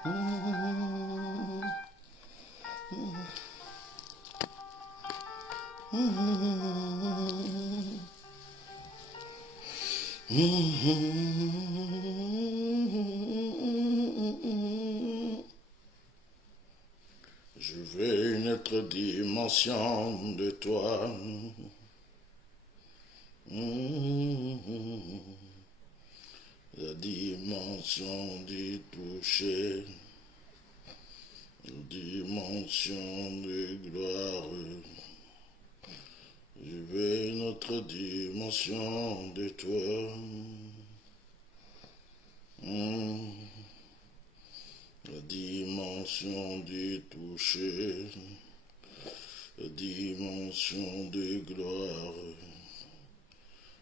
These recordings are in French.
Je veux une autre dimension de toi. La dimension du toucher, la dimension de gloire. Je veux une autre dimension de toi. La dimension du toucher, la dimension de gloire.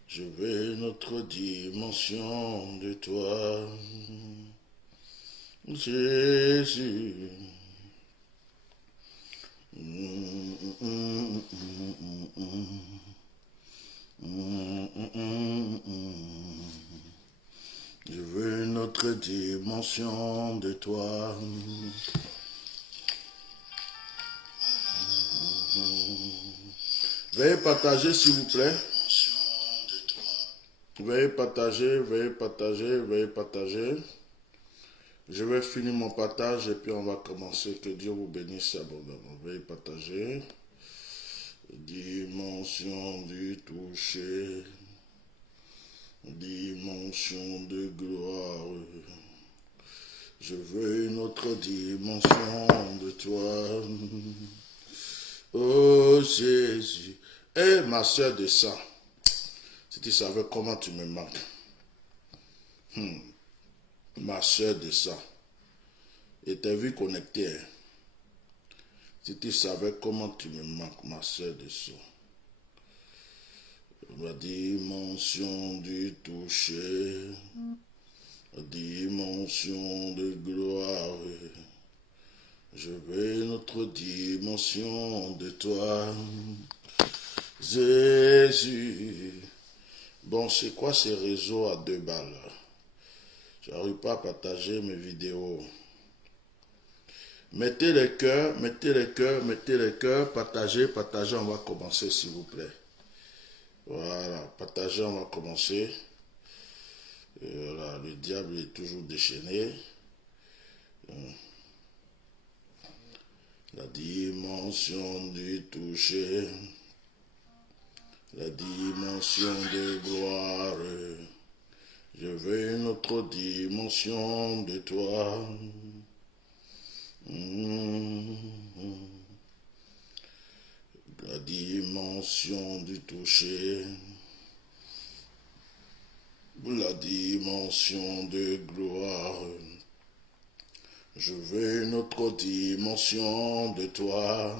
Je veux une autre dimension de toi, Jésus. Je veux une autre dimension de toi. Veuillez partager s'il vous plaît. Veuillez partager, veuillez partager, veuillez partager. Je vais finir mon partage et puis on va commencer. Que Dieu vous bénisse abondamment. Veuillez partager. Dimension du toucher. Dimension de gloire. Je veux une autre dimension de toi. Oh Jésus. Eh ma soeur de sang. Si tu savais comment tu me manques. Ma soeur de sang. Et t'as vu connecté. Hein? Si tu savais comment tu me manques, ma soeur de sang. La dimension du toucher. La dimension de gloire. Je veux une autre dimension de toi. Jésus. Bon, c'est quoi ces réseaux à 2 balles? J'arrive pas à partager mes vidéos. Mettez les cœurs, mettez les cœurs, mettez les cœurs. Partagez, partagez, on va commencer s'il vous plaît. Voilà, partagez, on va commencer. Et voilà, le diable est toujours déchaîné. La dimension du toucher. La dimension de gloire. Je veux une autre dimension de toi. La dimension du toucher. La dimension de gloire. Je veux une autre dimension de toi.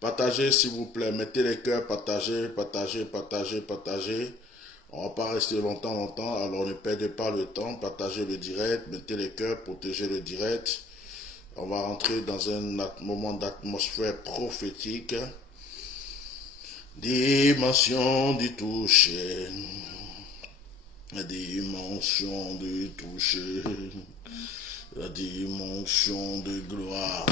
Partagez s'il vous plaît, mettez les cœurs, partagez, partagez, partagez, partagez. On ne va pas rester longtemps, alors ne perdez pas le temps, partagez le direct, mettez les cœurs, protégez le direct. On va rentrer dans un moment d'atmosphère prophétique. Dimension du toucher. La dimension du toucher. La dimension de gloire.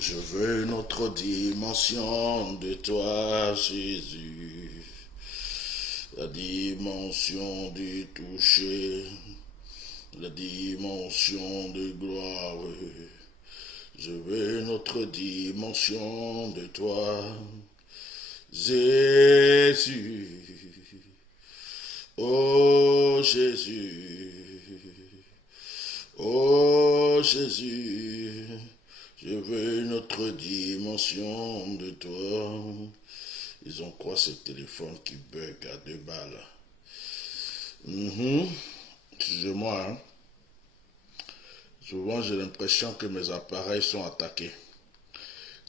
Je veux une autre dimension de toi, Jésus. La dimension du toucher. La dimension de gloire. Je veux une autre dimension de toi, Jésus. Oh Jésus. Oh Jésus. Je veux une autre dimension de toi. Ils ont quoi ce téléphone qui bug à 2 balles? Excusez-moi. Hein? Souvent, j'ai l'impression que mes appareils sont attaqués.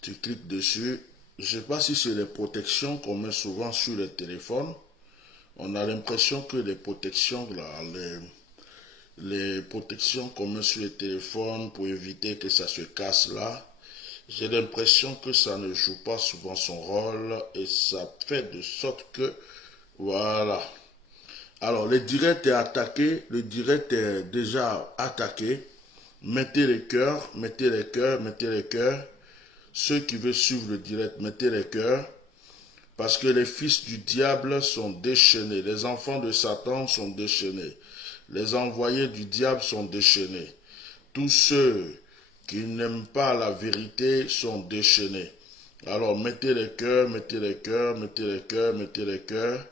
Tu cliques dessus. Je ne sais pas si c'est les protections qu'on met souvent sur les téléphones. On a l'impression que les protections, là, les protections qu'on met sur les téléphones pour éviter que ça se casse là, j'ai l'impression que ça ne joue pas souvent son rôle et ça fait de sorte que, voilà. Alors, le direct est attaqué. Le direct est déjà attaqué. Mettez les cœurs, mettez les cœurs, mettez les cœurs. Ceux qui veulent suivre le direct, mettez les cœurs. Parce que les fils du diable sont déchaînés. Les enfants de Satan sont déchaînés. Les envoyés du diable sont déchaînés. Tous ceux qui n'aiment pas la vérité sont déchaînés. Alors, mettez les cœurs, mettez les cœurs, mettez les cœurs, mettez les cœurs.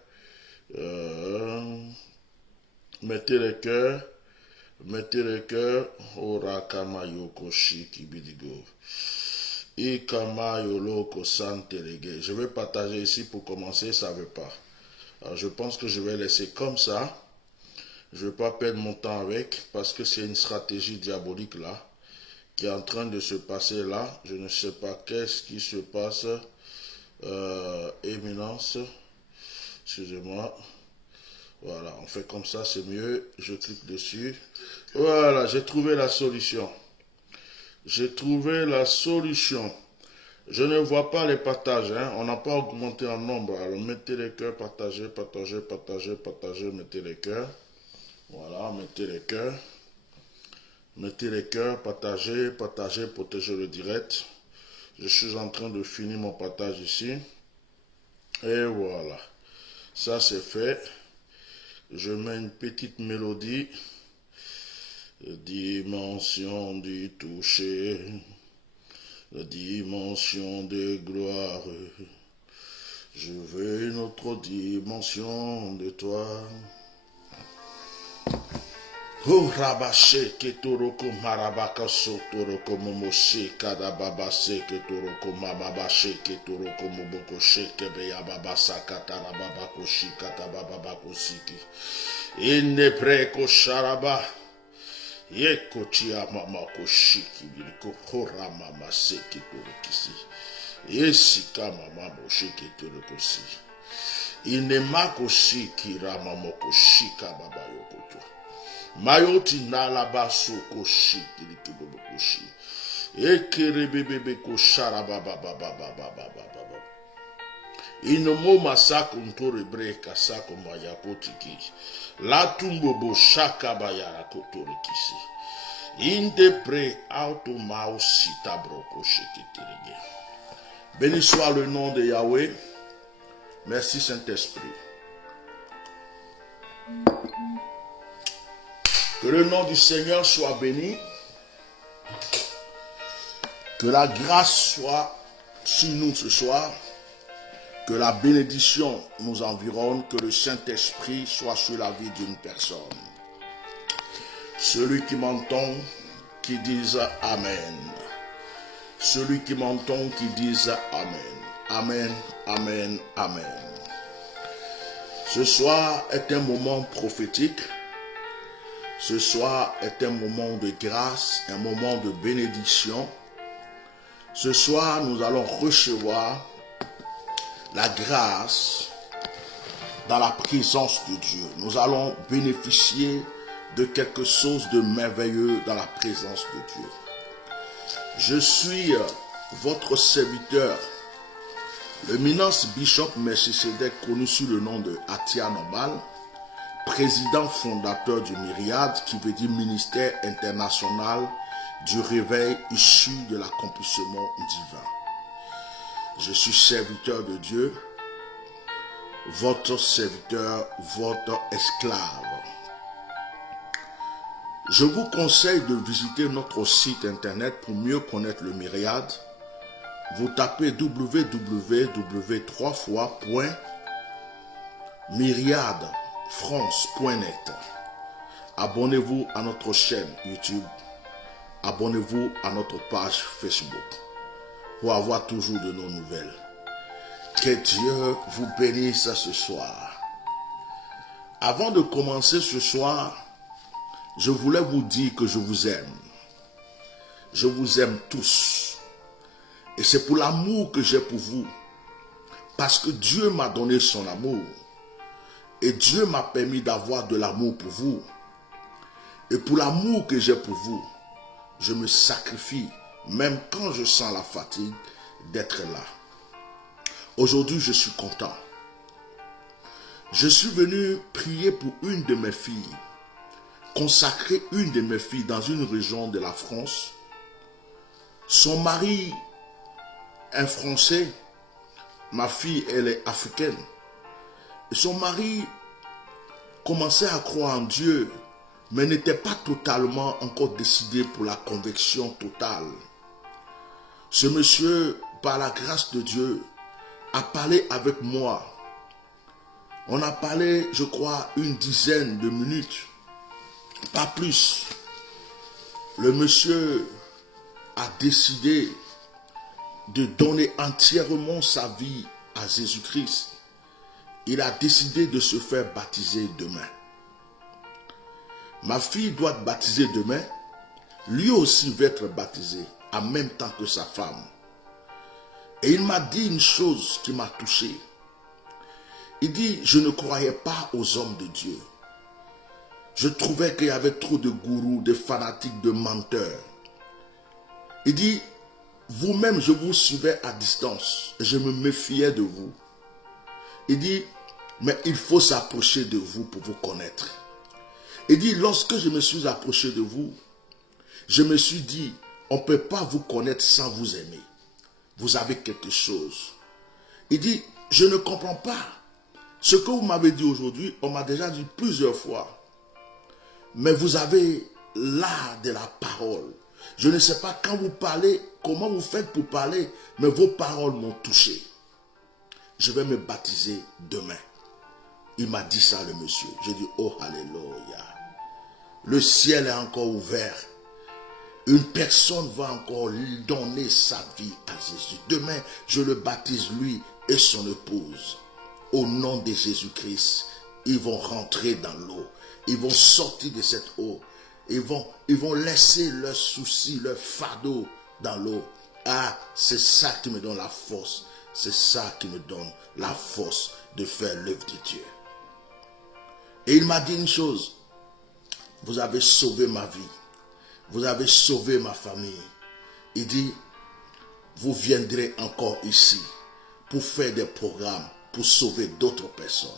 Mettez les cœurs. Mettez les cœurs. Orakamayo koshi kibidigo. Ikamayolo kosantelege. Je vais partager ici pour commencer, ça ne veut pas. Alors, je pense que je vais laisser comme ça. Je ne vais pas perdre mon temps avec parce que c'est une stratégie diabolique là qui est en train de se passer là. Je ne sais pas qu'est-ce qui se passe. Éminence. Excusez-moi. Voilà, on fait comme ça, c'est mieux. Je clique dessus. Voilà, j'ai trouvé la solution. J'ai trouvé la solution. Je ne vois pas les partages, hein. On n'a pas augmenté en nombre. Alors mettez les cœurs, partagez, partagez, partagez, partagez, mettez les cœurs. Voilà, mettez les cœurs. Mettez les cœurs, partagez, partagez, protégez le direct. Je suis en train de finir mon partage ici. Et voilà. Ça c'est fait. Je mets une petite mélodie. Dimension du toucher. La dimension de gloire. Je veux une autre dimension de toi. Oh rabache ketoroko marabaka sotoroko momoshe kadababase ketoroko mababashe ketoroko moboko sheke beyababasa katarababako shikatababako siki. Inde preko sharaba. Yeko chia mamako shiki biliko hora mama seke torokisi. Esika mama moshe ketoroko si. Ine mako shiki ramamoko shika baba yokoto. Mayoti nalabaso koshi kirikubo koshi. Ekerebebebe koshara baba baba baba baba. Inomo masako ntore breka sako mayakotiki. La tumbo bo shaka bayara kotorikisi. Inde pre auto mausi tabroko shekiterege. Béni soit le nom de Yahweh. Merci Saint-Esprit. Que le nom du Seigneur soit béni. Que la grâce soit sur nous ce soir. Que la bénédiction nous environne. Que le Saint-Esprit soit sur la vie d'une personne. Celui qui m'entend, qui dise Amen. Celui qui m'entend, qui dise Amen. Amen, Amen, Amen. Ce soir est un moment prophétique. Ce soir est un moment de grâce, un moment de bénédiction. Ce soir, nous allons recevoir la grâce dans la présence de Dieu. Nous allons bénéficier de quelque chose de merveilleux dans la présence de Dieu. Je suis votre serviteur, l'éminence Bishop Melchisedec, connu sous le nom de Atia Nobal, président fondateur du Myriade, qui veut dire ministère international du réveil issu de l'accomplissement divin. Je suis serviteur de Dieu, votre serviteur, votre esclave. Je vous conseille de visiter notre site internet pour mieux connaître le Myriade. Vous tapez www.myriadefrance.net. Abonnez-vous à notre chaîne YouTube. Abonnez-vous à notre page Facebook pour avoir toujours de nos nouvelles. Que Dieu vous bénisse ce soir. Avant de commencer ce soir, je voulais vous dire que je vous aime. Je vous aime tous. Et c'est pour l'amour que j'ai pour vous. Parce que Dieu m'a donné son amour. Et Dieu m'a permis d'avoir de l'amour pour vous. Et pour l'amour que j'ai pour vous, je me sacrifie, même quand je sens la fatigue, d'être là. Aujourd'hui, je suis content. Je suis venu prier pour une de mes filles, consacrer une de mes filles dans une région de la France. Son mari est français, ma fille elle est africaine. Et son mari commençait à croire en Dieu, mais n'était pas totalement encore décidé pour la conviction totale. Ce monsieur, par la grâce de Dieu, a parlé avec moi. On a parlé, je crois, une dizaine de minutes, pas plus. Le monsieur a décidé de donner entièrement sa vie à Jésus-Christ. Il a décidé de se faire baptiser demain. Ma fille doit être baptisée demain. Lui aussi va être baptisé en même temps que sa femme. Et il m'a dit une chose qui m'a touché. Il dit, je ne croyais pas aux hommes de Dieu. Je trouvais qu'il y avait trop de gourous, de fanatiques, de menteurs. Il dit, vous-même, je vous suivais à distance. Et je me méfiais de vous. Il dit, mais il faut s'approcher de vous pour vous connaître. Il dit, lorsque je me suis approché de vous, je me suis dit, on ne peut pas vous connaître sans vous aimer. Vous avez quelque chose. Il dit, je ne comprends pas. Ce que vous m'avez dit aujourd'hui, on m'a déjà dit plusieurs fois. Mais vous avez l'art de la parole. Je ne sais pas quand vous parlez, comment vous faites pour parler, mais vos paroles m'ont touché. Je vais me baptiser demain. Il m'a dit ça, le monsieur. J'ai dit, oh, alléluia. Le ciel est encore ouvert. Une personne va encore lui donner sa vie à Jésus. Demain, je le baptise lui et son épouse. Au nom de Jésus-Christ, ils vont rentrer dans l'eau. Ils vont sortir de cette eau. Ils vont laisser leurs soucis, leurs fardeaux dans l'eau. Ah, c'est ça qui me donne la force. C'est ça qui me donne la force de faire l'œuvre de Dieu. Et il m'a dit une chose. Vous avez sauvé ma vie. Vous avez sauvé ma famille. Il dit, vous viendrez encore ici pour faire des programmes, pour sauver d'autres personnes.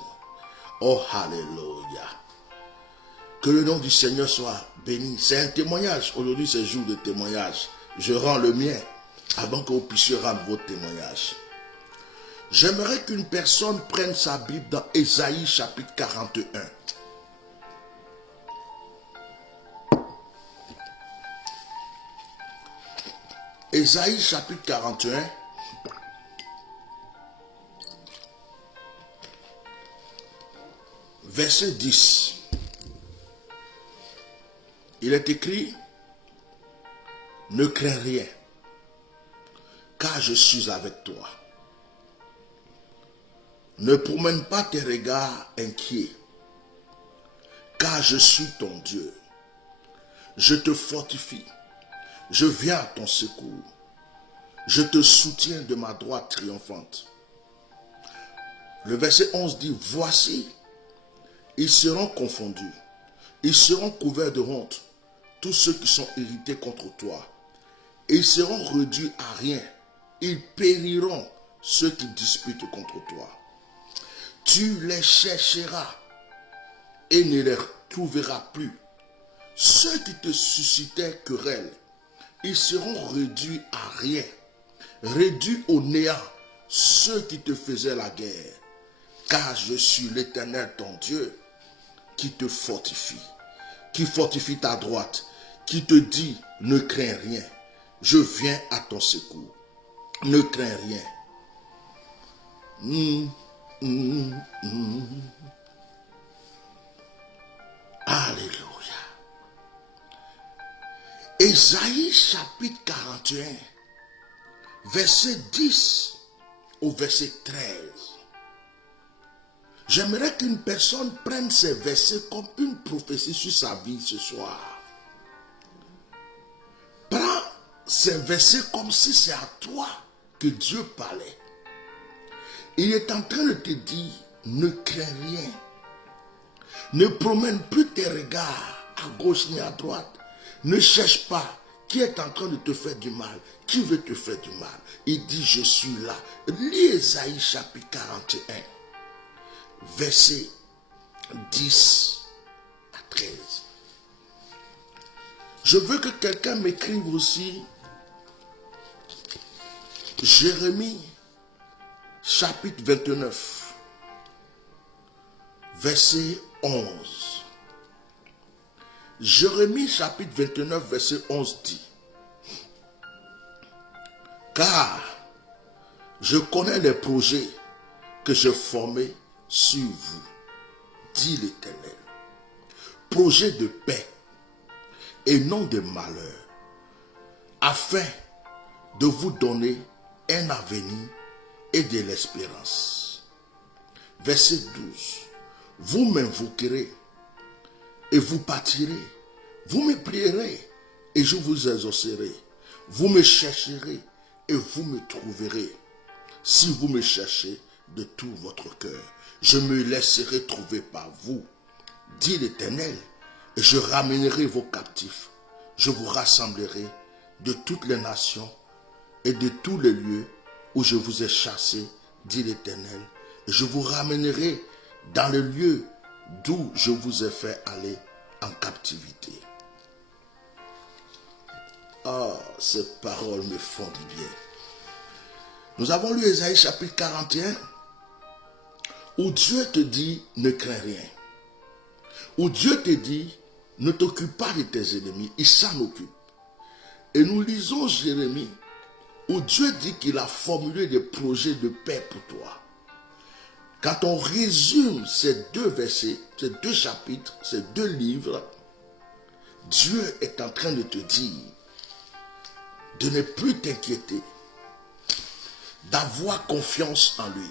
Oh, alléluia. Que le nom du Seigneur soit béni. C'est un témoignage. Aujourd'hui, c'est jour de témoignage. Je rends le mien avant que vous puissiez rendre votre témoignage. J'aimerais qu'une personne prenne sa Bible dans Ésaïe chapitre 41. Ésaïe chapitre 41. Verset 10. Il est écrit, ne crains rien, car je suis avec toi. Ne promène pas tes regards inquiets, car je suis ton Dieu. Je te fortifie, je viens à ton secours. Je te soutiens de ma droite triomphante. Le verset 11 dit, voici, ils seront confondus, ils seront couverts de honte, tous ceux qui sont irrités contre toi. Et ils seront réduits à rien, ils périront, ceux qui disputent contre toi. Tu les chercheras et ne les trouveras plus. Ceux qui te suscitaient querelle, ils seront réduits à rien, réduits au néant, ceux qui te faisaient la guerre. Car je suis l'Éternel ton Dieu, qui te fortifie, qui fortifie ta droite, qui te dit, ne crains rien, je viens à ton secours. Ne crains rien. Alléluia. Ésaïe chapitre 41, verset 10 au verset 13. J'aimerais qu'une personne prenne ces versets comme une prophétie sur sa vie ce soir. Prends ces versets comme si c'est à toi que Dieu parlait. Il est en train de te dire, ne crains rien. Ne promène plus tes regards à gauche ni à droite. Ne cherche pas qui est en train de te faire du mal. Qui veut te faire du mal? Il dit, je suis là. Lis Ésaïe chapitre 41. versets 10 à 13. Je veux que quelqu'un m'écrive aussi Jérémie chapitre 29, verset 11. Jérémie chapitre 29, verset 11 dit: car je connais les projets que j'ai formés sur vous, dit l'Éternel. Projets de paix et non de malheur, afin de vous donner un avenir et de l'espérance. Verset 12. Vous m'invoquerez et vous partirez. Vous me prierez et je vous exaucerai. Vous me chercherez et vous me trouverez. Si vous me cherchez de tout votre cœur, je me laisserai trouver par vous, dit l'Éternel, et je ramènerai vos captifs. Je vous rassemblerai de toutes les nations et de tous les lieux où je vous ai chassés, dit l'Éternel, et je vous ramènerai dans le lieu d'où je vous ai fait aller en captivité. Oh, ces paroles me font du bien. Nous avons lu Ésaïe chapitre 41, où Dieu te dit ne crains rien. Où Dieu te dit ne t'occupe pas de tes ennemis, il s'en occupe. Et nous lisons Jérémie, où Dieu dit qu'il a formulé des projets de paix pour toi. Quand on résume ces deux versets, ces deux chapitres, ces deux livres, Dieu est en train de te dire de ne plus t'inquiéter, d'avoir confiance en lui.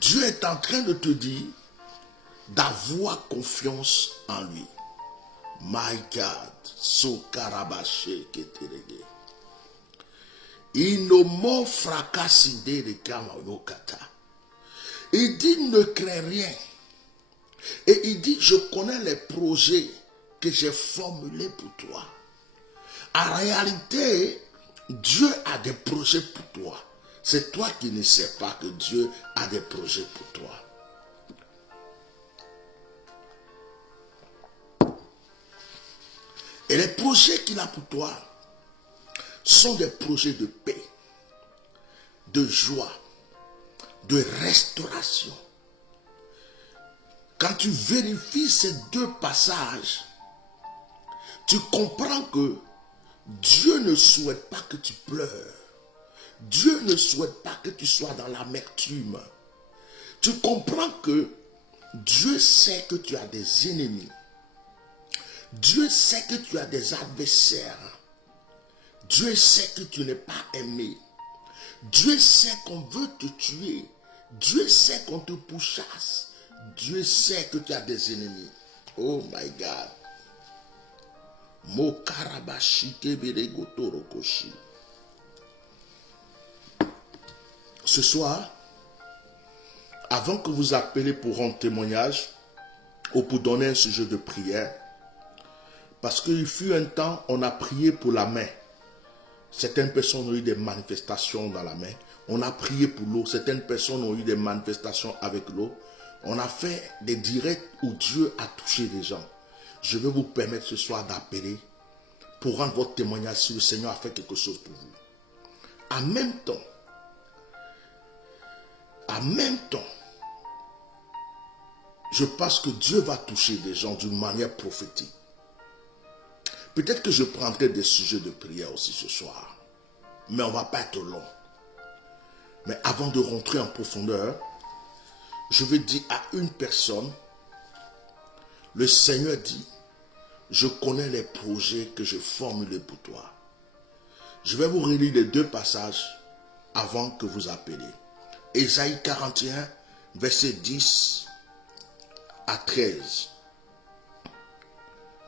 Dieu est en train de te dire d'avoir confiance en lui. My God, so karabaché keterege. Inomo fracaside de kamayokata. Il dit ne crains rien. Et il dit je connais les projets que j'ai formulés pour toi. En réalité, Dieu a des projets pour toi. C'est toi qui ne sais pas que Dieu a des projets pour toi. Et les projets qu'il a pour toi sont des projets de paix, de joie, de restauration. Quand tu vérifies ces deux passages, tu comprends que Dieu ne souhaite pas que tu pleures. Dieu ne souhaite pas que tu sois dans l'amertume. Tu comprends que Dieu sait que tu as des ennemis. Dieu sait que tu as des adversaires. Dieu sait que tu n'es pas aimé. Dieu sait qu'on veut te tuer. Dieu sait qu'on te pourchasse. Dieu sait que tu as des ennemis. Oh my God. Ce soir, avant que vous appeliez pour rendre témoignage ou pour donner un sujet de prière, parce qu'il fut un temps, on a prié pour la main. Certaines personnes ont eu des manifestations dans la main. On a prié pour l'eau. Certaines personnes ont eu des manifestations avec l'eau. On a fait des directs où Dieu a touché les gens. Je vais vous permettre ce soir d'appeler pour rendre votre témoignage si le Seigneur a fait quelque chose pour vous. En même temps, je pense que Dieu va toucher les gens d'une manière prophétique. Peut-être que je prendrai des sujets de prière aussi ce soir. Mais on ne va pas être long. Mais avant de rentrer en profondeur, je vais dire à une personne, le Seigneur dit, je connais les projets que j'ai formulés pour toi. Je vais vous relire les deux passages avant que vous appeliez. Ésaïe 41, verset 10 à 13.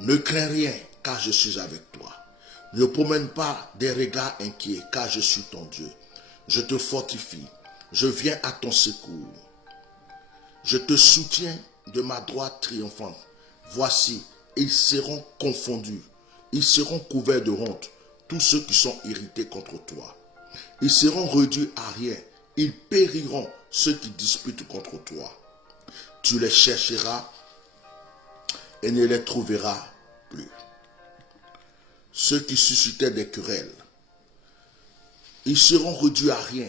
Ne crains rien, car je suis avec toi. Ne promène pas des regards inquiets, car je suis ton Dieu. Je te fortifie, je viens à ton secours. Je te soutiens de ma droite triomphante. Voici, ils seront confondus, ils seront couverts de honte, tous ceux qui sont irrités contre toi. Ils seront réduits à rien, ils périront ceux qui disputent contre toi. Tu les chercheras et ne les trouveras plus. Ceux qui suscitaient des querelles, ils seront réduits à rien,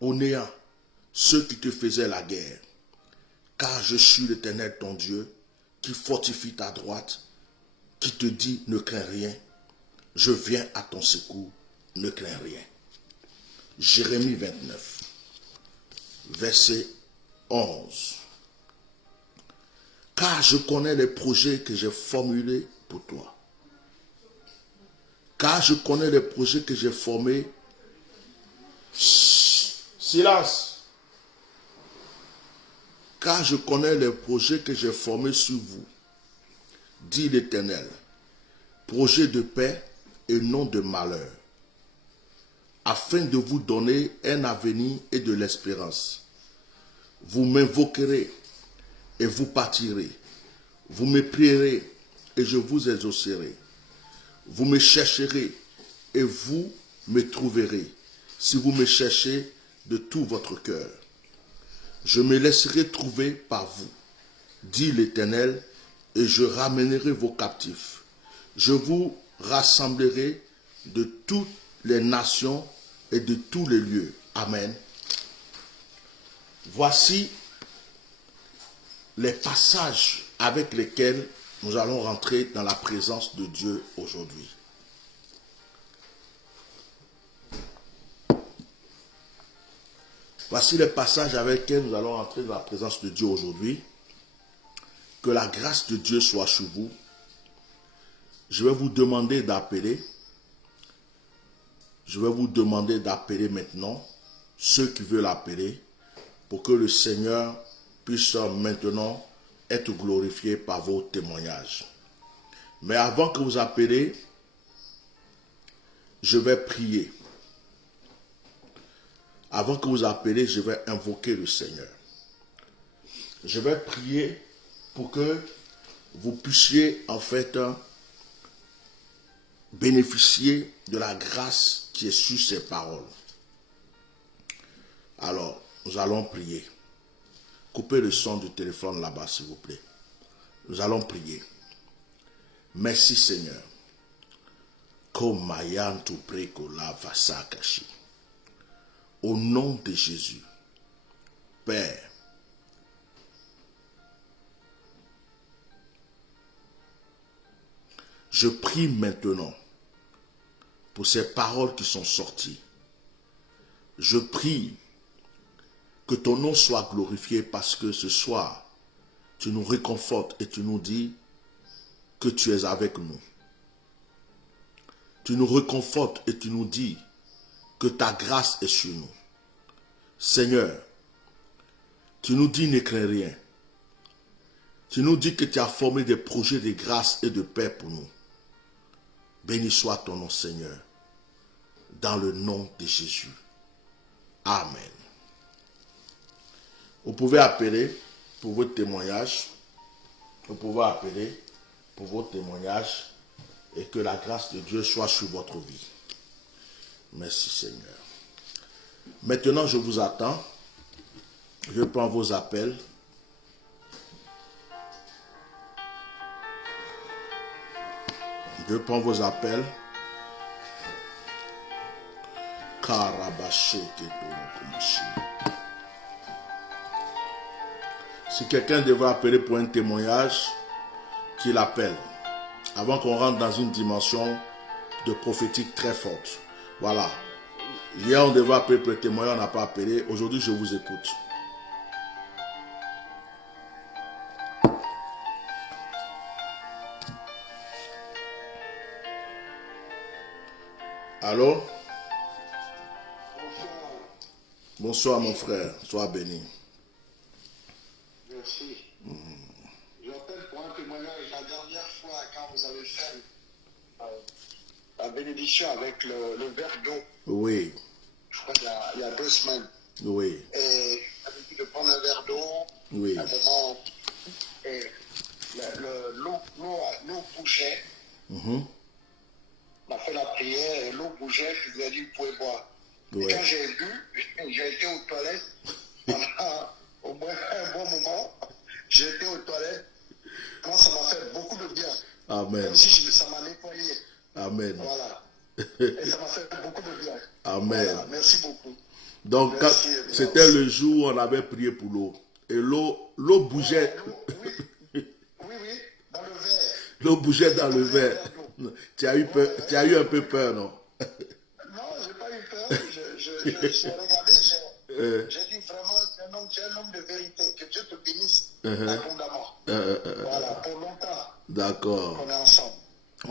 au néant, ceux qui te faisaient la guerre. Car je suis l'Éternel ton Dieu, qui fortifie ta droite, qui te dit ne crains rien. Je viens à ton secours, ne crains rien. Jérémie 29, verset 11. Car je connais les projets que j'ai formulés pour toi. Car je connais les projets que j'ai formés. Silence. Car je connais les projets que j'ai formés sur vous, dit l'Éternel. Projets de paix et non de malheur, afin de vous donner un avenir et de l'espérance. Vous m'invoquerez et vous partirez. Vous me prierez et je vous exaucerai. Vous me chercherez et vous me trouverez, si vous me cherchez de tout votre cœur. Je me laisserai trouver par vous, dit l'Éternel, et je ramènerai vos captifs. Je vous rassemblerai de toutes les nations et de tous les lieux. Amen. Voici les passages avec lesquels nous allons rentrer dans la présence de Dieu aujourd'hui. Voici les passages avec lesquels nous allons rentrer dans la présence de Dieu aujourd'hui. Que la grâce de Dieu soit sur vous. Je vais vous demander d'appeler. Je vais vous demander d'appeler maintenant ceux qui veulent appeler pour que le Seigneur puisse maintenant être glorifié par vos témoignages. Mais avant que vous appelez, je vais prier. Avant que vous appelez, je vais invoquer le Seigneur. Je vais prier pour que vous puissiez en fait bénéficier de la grâce qui est sur ces paroles. Alors, nous allons prier. Coupez le son du téléphone là-bas, s'il vous plaît. Nous allons prier. Merci Seigneur. Au nom de Jésus, Père, je prie maintenant pour ces paroles qui sont sorties. Je prie que ton nom soit glorifié parce que ce soir, tu nous réconfortes et tu nous dis que tu es avec nous. Tu nous réconfortes et tu nous dis que ta grâce est sur nous. Seigneur, tu nous dis ne crains rien. Tu nous dis que tu as formé des projets de grâce et de paix pour nous. Béni soit ton nom, Seigneur, dans le nom de Jésus. Amen. Vous pouvez appeler pour vos témoignages. Vous pouvez appeler pour vos témoignages et que la grâce de Dieu soit sur votre vie. Merci Seigneur. Maintenant, je vous attends. Je prends vos appels. Je prends vos appels. Si quelqu'un devrait appeler pour un témoignage, qu'il appelle. Avant qu'on rentre dans une dimension de prophétique très forte. Voilà. Hier, on devait appeler pour le témoignage, on n'a pas appelé. Aujourd'hui, je vous écoute. Allô? Bonsoir mon frère, sois béni. Merci. J'appelle pour un témoignage. La dernière fois, quand vous avez fait la bénédiction avec le verre d'eau, Oui, je crois qu'il y a 2 semaines, oui, et j'avais dit de prendre un verre d'eau, oui. à un moment, et l'eau bougeait. On a fait la prière et l'eau bougeait, je lui ai dit, vous pouvez boire. Oui. Et quand j'ai bu, j'ai été aux toilettes, pendant au moins un bon moment. J'étais aux toilettes. Moi, ça m'a fait beaucoup de bien. Amen. Comme si ça m'a nettoyé. Amen. Voilà. Et ça m'a fait beaucoup de bien. Amen. Voilà. Merci beaucoup. Donc, Merci, c'était le jour où on avait prié pour l'eau. Et l'eau bougeait. Oui, dans le verre. L'eau bougeait dans le verre. Tu as eu peur, tu as eu un peu peur, non? Non, j'ai pas eu peur. J'ai regardé, j'ai dit vraiment, tu es un homme de vérité. Que Dieu te bénisse abondamment. Voilà, pour longtemps. D'accord. On est ensemble.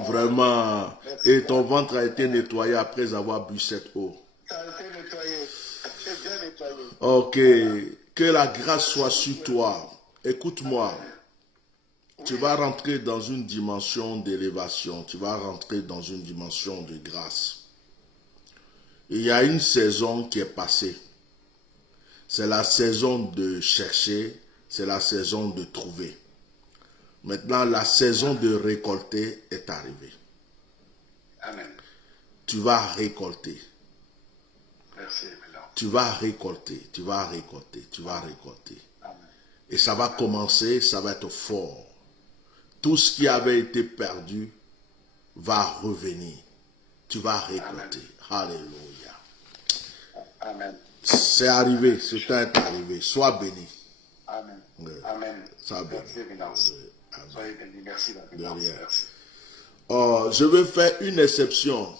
Vraiment. Merci. Et ton ventre a été nettoyé après avoir bu cette eau. Ça a été nettoyé. C'est bien nettoyé. Ok. Que la grâce soit sur toi. Écoute-moi. Tu vas rentrer dans une dimension d'élévation. Tu vas rentrer dans une dimension de grâce. Il y a une saison qui est passée. C'est la saison de chercher. C'est la saison de trouver. Maintenant, la saison de récolter est arrivée. Amen. Tu vas récolter. Merci. Tu vas récolter, tu vas récolter, tu vas récolter. Amen. Et ça va commencer, ça va être fort. Tout ce qui avait été perdu va revenir. Tu vas récolter. Alléluia. Amen. C'est arrivé, ce temps est arrivé. Sois béni. Amen. Ouais. Amen. Sois béni. Merci, Éminence. Amen. Soyez bénis. Merci, De Éminence. rien. Merci. Oh, je veux faire une exception.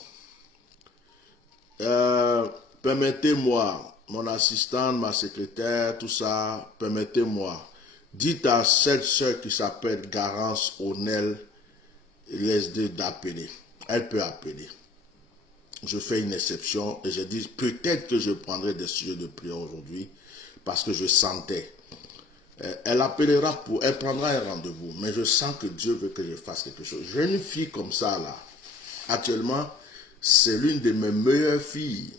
Permettez-moi, mon assistante, ma secrétaire, tout ça, permettez-moi. Dites à cette soeur qui s'appelle Garance Onel Lesde d'appeler. Elle peut appeler. Je fais une exception et je dis peut-être que je prendrai des sujets de prière aujourd'hui parce que je sentais. Elle appellera elle prendra un rendez-vous, mais je sens que Dieu veut que je fasse quelque chose. J'ai une fille comme ça là. Actuellement, c'est l'une de mes meilleures filles.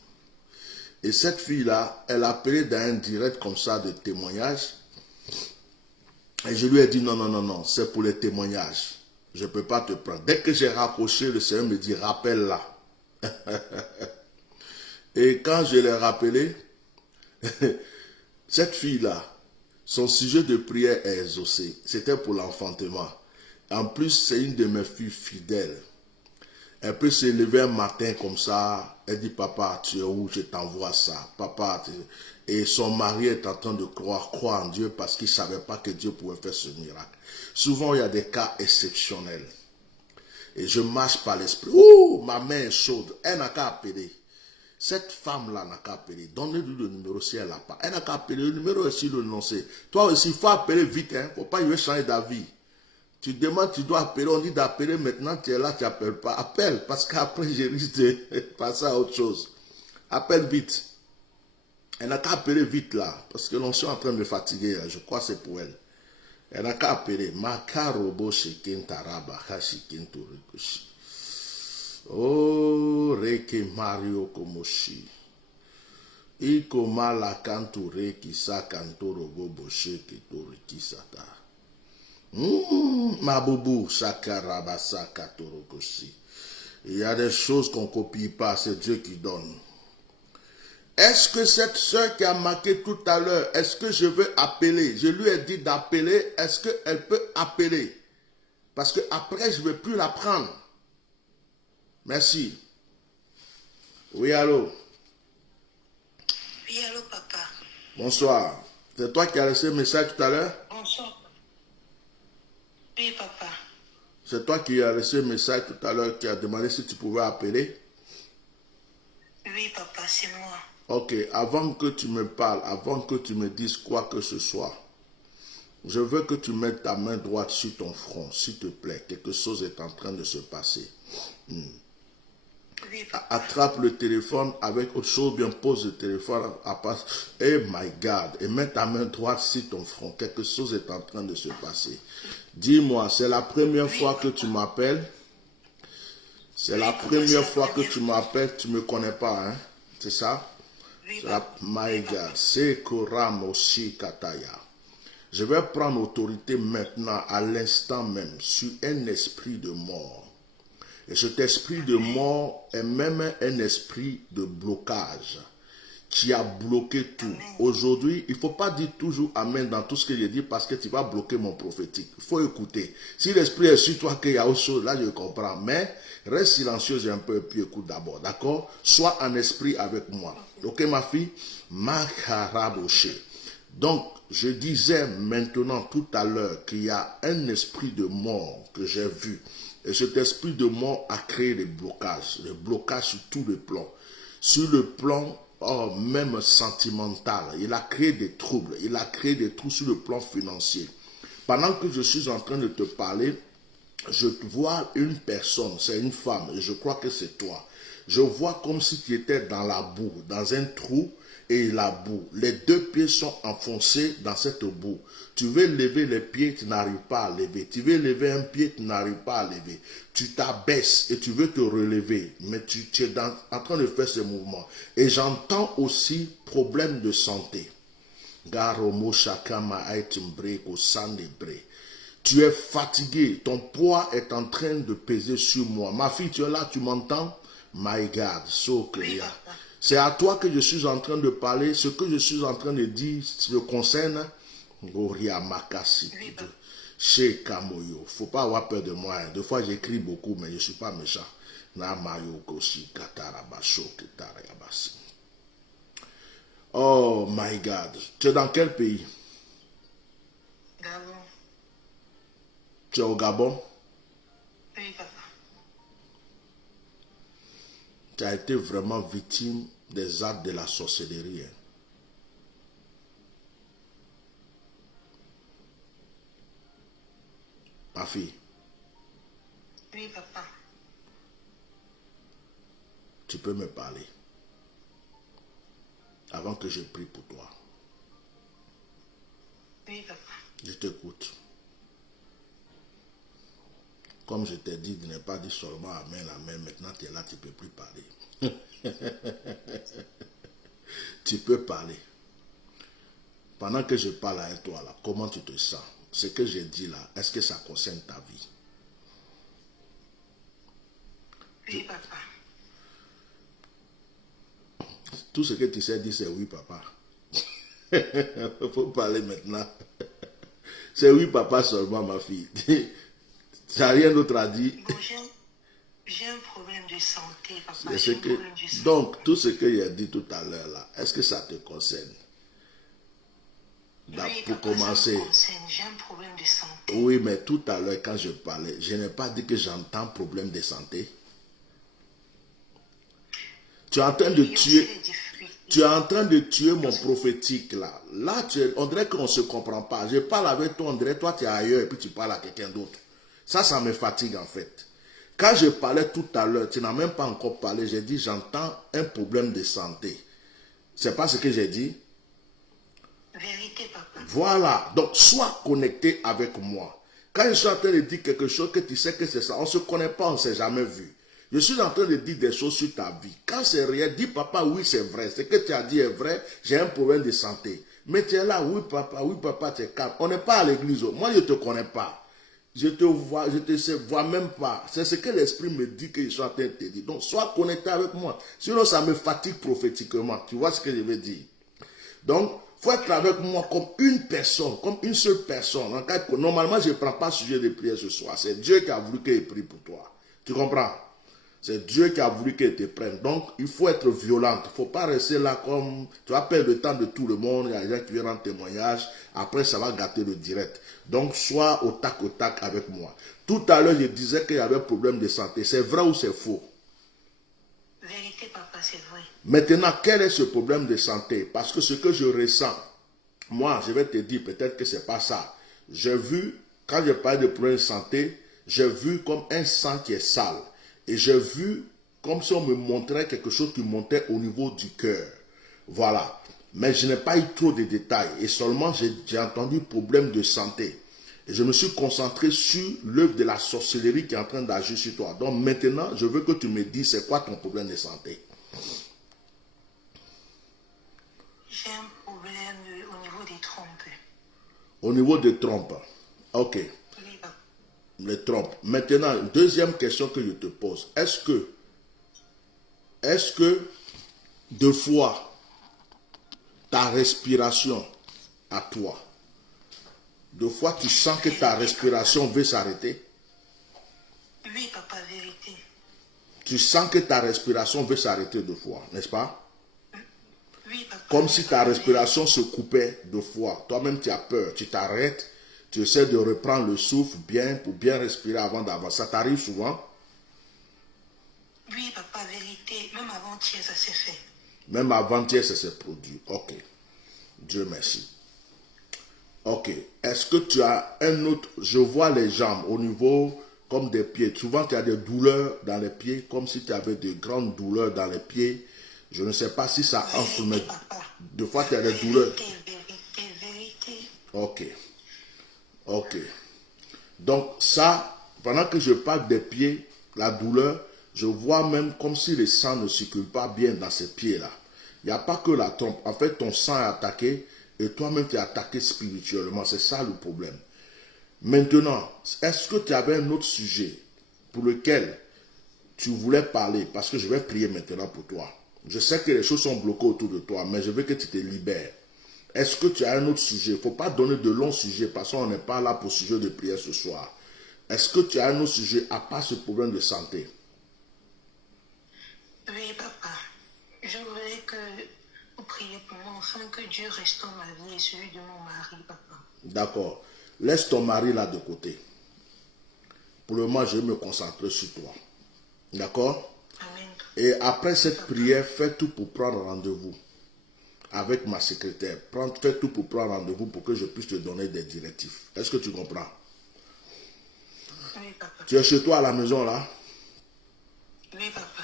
Et cette fille-là, elle a appelé dans un direct comme ça de témoignage. Et je lui ai dit non, c'est pour les témoignages. Je ne peux pas te prendre. Dès que j'ai raccroché, le Seigneur me dit rappelle-la. Et quand je l'ai rappelé, cette fille-là, son sujet de prière est exaucé. C'était pour l'enfantement. En plus, c'est une de mes filles fidèles. Elle peut se lever un matin comme ça. Elle dit, papa, tu es où? Je t'envoie ça. Papa, et son mari est en train de croire en Dieu parce qu'il ne savait pas que Dieu pouvait faire ce miracle. Souvent, il y a des cas exceptionnels. Et je marche par l'esprit. Ouh, ma main est chaude. Elle n'a qu'à appeler. Cette femme-là n'a qu'à appeler. Donnez-lui le numéro si elle n'a pas. Elle n'a qu'à appeler. Le numéro est sur le lancé. Toi aussi, il faut appeler vite. Il ne faut pas y changer d'avis. Tu demandes, tu dois appeler. On dit d'appeler maintenant. Tu es là, tu n'appelles pas. Appelle. Parce qu'après, je risque de passer à autre chose. Appelle vite. Elle n'a qu'à appeler vite là. Parce que l'on est en train de me fatiguer. Je crois que c'est pour elle. Elle n'a qu'à appeler. Makarobo shikin taraba hashikin torikoshi. Oh, reke Mario Komoshi. Iko mala kantu reki sa kantoro bobo sheke toriki sata. Maboubou sakarabasa katorokoshi. Il y a des choses qu'on ne copie pas, c'est Dieu qui donne. Est-ce que cette soeur qui a marqué tout à l'heure, est-ce que je veux appeler? Je lui ai dit d'appeler, est-ce qu'elle peut appeler? Parce que après je ne vais plus la prendre. Merci. Oui, allô? Oui, allô, papa. Bonsoir. C'est toi qui as laissé le message tout à l'heure? Bonsoir. Oui, papa. C'est toi qui as laissé le message tout à l'heure, qui a demandé si tu pouvais appeler? Oui, papa, c'est moi. Ok, avant que tu me parles, avant que tu me dises quoi que ce soit, je veux que tu mettes ta main droite sur ton front, s'il te plaît. Quelque chose est en train de se passer. Oui, papa. Attrape le téléphone avec autre chose, bien pose le téléphone à passe. Eh my God, et mets ta main droite sur ton front. Quelque chose est en train de se passer. Dis-moi, c'est la première fois que tu m'appelles? C'est la première fois que tu m'appelles, tu ne me connais pas, hein? C'est ça? Oui, C'est la my God, c'est Koramoshi Kataya. Je vais prendre autorité maintenant, à l'instant même, sur un esprit de mort. Et cet esprit de mort est même un esprit de blocage qui a bloqué tout. Aujourd'hui, il ne faut pas dire toujours Amen dans tout ce que je dis parce que tu vas bloquer mon prophétique. Il faut écouter. Si l'esprit est sur toi qu'il y a autre chose, là je comprends. Mais reste silencieuse un peu et puis écoute d'abord. D'accord? Sois en esprit avec moi. Ok ma fille? Makaraboshe. Donc, je disais maintenant tout à l'heure qu'il y a un esprit de mort que j'ai vu. Et cet esprit de mort a créé des blocages sur tous les plans. Sur le plan même sentimental, il a créé des troubles. Il a créé des troubles sur le plan financier. Pendant que je suis en train de te parler, je vois une personne, c'est une femme, et je crois que c'est toi. Je vois comme si tu étais dans la boue, dans un trou, et la boue. Les deux pieds sont enfoncés dans cette boue. Tu veux lever les pieds, tu n'arrives pas à lever. Tu veux lever un pied, tu n'arrives pas à lever. Tu t'abaisses et tu veux te relever, mais tu es en train de faire ce mouvement. Et j'entends aussi problème de santé. Tu es fatigué, ton poids est en train de peser sur moi. Ma fille, tu es là, tu m'entends? My God, so clear. C'est à toi que je suis en train de parler. Ce que je suis en train de dire se concerne Goria Makasi. Chez Kamoyo. Faut pas avoir peur de moi. Des fois, j'écris beaucoup, mais je ne suis pas méchant. Oh my God. Tu es dans quel pays? Gabon. Tu es au Gabon? Oui, papa. Tu as été vraiment victime des actes de la sorcellerie. Hein. Ma fille. Oui, papa. Tu peux me parler. Avant que je prie pour toi. Oui, papa. Je t'écoute. Comme je t'ai dit, tu n'es pas dit seulement Amen, Amen. Maintenant, tu es là, tu ne peux plus parler. Tu peux parler. Pendant que je parle avec toi, là, comment tu te sens? Ce que j'ai dit là, est-ce que ça concerne ta vie? Oui, papa. Tout ce que tu sais dire, c'est oui, papa. Il faut parler maintenant. C'est oui, papa seulement, ma fille. Tu n'as rien d'autre à dire. Bon, j'ai un problème de santé, papa. Donc, tout ce que j'ai dit tout à l'heure là, est-ce que ça te concerne? Oui, pour papa, commencer. J'ai un problème de santé. Oui, mais tout à l'heure, quand je parlais, je n'ai pas dit que j'entends problème de santé. Tu es en train de tuer. Tu es en train de tuer mon prophétique là. Là, on dirait qu'on ne se comprend pas. Je parle avec toi, on dirait toi tu es ailleurs et puis tu parles à quelqu'un d'autre. Ça me fatigue en fait. Quand je parlais tout à l'heure, tu n'as même pas encore parlé. J'ai dit j'entends un problème de santé. C'est pas ce que j'ai dit? Vérité, papa. Voilà. Donc, sois connecté avec moi. Quand je suis en train de dire quelque chose que tu sais que c'est ça, on ne se connaît pas, on ne s'est jamais vu. Je suis en train de dire des choses sur ta vie. Quand c'est réel, dis papa, oui c'est vrai. Ce que tu as dit est vrai, j'ai un problème de santé. Mais tu es là, oui papa, tu es calme. On n'est pas à l'église. Moi, je ne te connais pas. Je te vois, je te vois même pas. C'est ce que l'esprit me dit que je suis en train de te dire. Donc, sois connecté avec moi. Sinon, ça me fatigue prophétiquement. Tu vois ce que je veux dire? Donc, il faut être avec moi comme une personne, comme une seule personne. Normalement, je ne prends pas sujet de prière ce soir. C'est Dieu qui a voulu que je prie pour toi. Tu comprends? C'est Dieu qui a voulu qu'elle te prenne. Donc, il faut être violente. Il ne faut pas rester là comme... Tu vas perdre le temps de tout le monde. Il y a des gens qui viennent en témoignage. Après, ça va gâter le direct. Donc, sois au tac avec moi. Tout à l'heure, je disais qu'il y avait un problème de santé. C'est vrai ou c'est faux? Vérité, papa, c'est vrai. Maintenant, quel est ce problème de santé? Parce que ce que je ressens, moi, je vais te dire, peut-être que ce n'est pas ça. J'ai vu, quand je parle de problème de santé, j'ai vu comme un sang qui est sale. Et j'ai vu comme si on me montrait quelque chose qui montait au niveau du cœur. Voilà. Mais je n'ai pas eu trop de détails. Et seulement, j'ai entendu problème de santé. Et je me suis concentré sur l'œuvre de la sorcellerie qui est en train d'agir sur toi. Donc maintenant, je veux que tu me dises c'est quoi ton problème de santé. J'ai un problème au niveau des trompes. Au niveau des trompes. Ok. Oui, papa. Les trompes. Maintenant, deuxième question que je te pose. Est-ce que deux fois, ta respiration à toi. Deux fois, tu sens que ta respiration veut s'arrêter. Oui, papa, vérité. Tu sens que ta respiration veut s'arrêter deux fois, n'est-ce pas? Oui, papa. Comme si ta respiration se coupait deux fois. Toi-même, tu as peur, tu t'arrêtes, tu essaies de reprendre le souffle bien pour bien respirer avant d'avancer. Ça t'arrive souvent? Oui, papa, vérité. Même avant-hier, ça s'est fait. Même avant-hier, ça s'est produit. Ok. Dieu merci. Ok. Est-ce que tu as un autre... Je vois les jambes au niveau comme des pieds. Souvent, tu as des douleurs dans les pieds, comme si tu avais de grandes douleurs dans les pieds. Je ne sais pas si ça enfle, mais deux fois, tu as des douleurs. Vérité. Ok. Ok. Donc, ça, pendant que je parle des pieds, la douleur, je vois même comme si le sang ne circule pas bien dans ces pieds-là. Il n'y a pas que la trompe. En fait, ton sang est attaqué et toi-même, tu es attaqué spirituellement. C'est ça le problème. Maintenant, est-ce que tu avais un autre sujet pour lequel tu voulais parler? Parce que je vais prier maintenant pour toi. Je sais que les choses sont bloquées autour de toi, mais je veux que tu te libères. Est-ce que tu as un autre sujet? Il ne faut pas donner de longs sujets parce qu'on n'est pas là pour sujet de prière ce soir. Est-ce que tu as un autre sujet à part ce problème de santé? Oui, papa. Je voulais que vous priez pour moi afin que Dieu restaure ma vie et celui de mon mari, papa. D'accord. Laisse ton mari là de côté. Pour le moment, je vais me concentrer sur toi. D'accord? Amen. Et après cette prière, fais tout pour prendre rendez-vous avec ma secrétaire. Fais tout pour prendre rendez-vous pour que je puisse te donner des directives. Est-ce que tu comprends? Oui, papa. Tu es chez toi à la maison là? Oui, papa.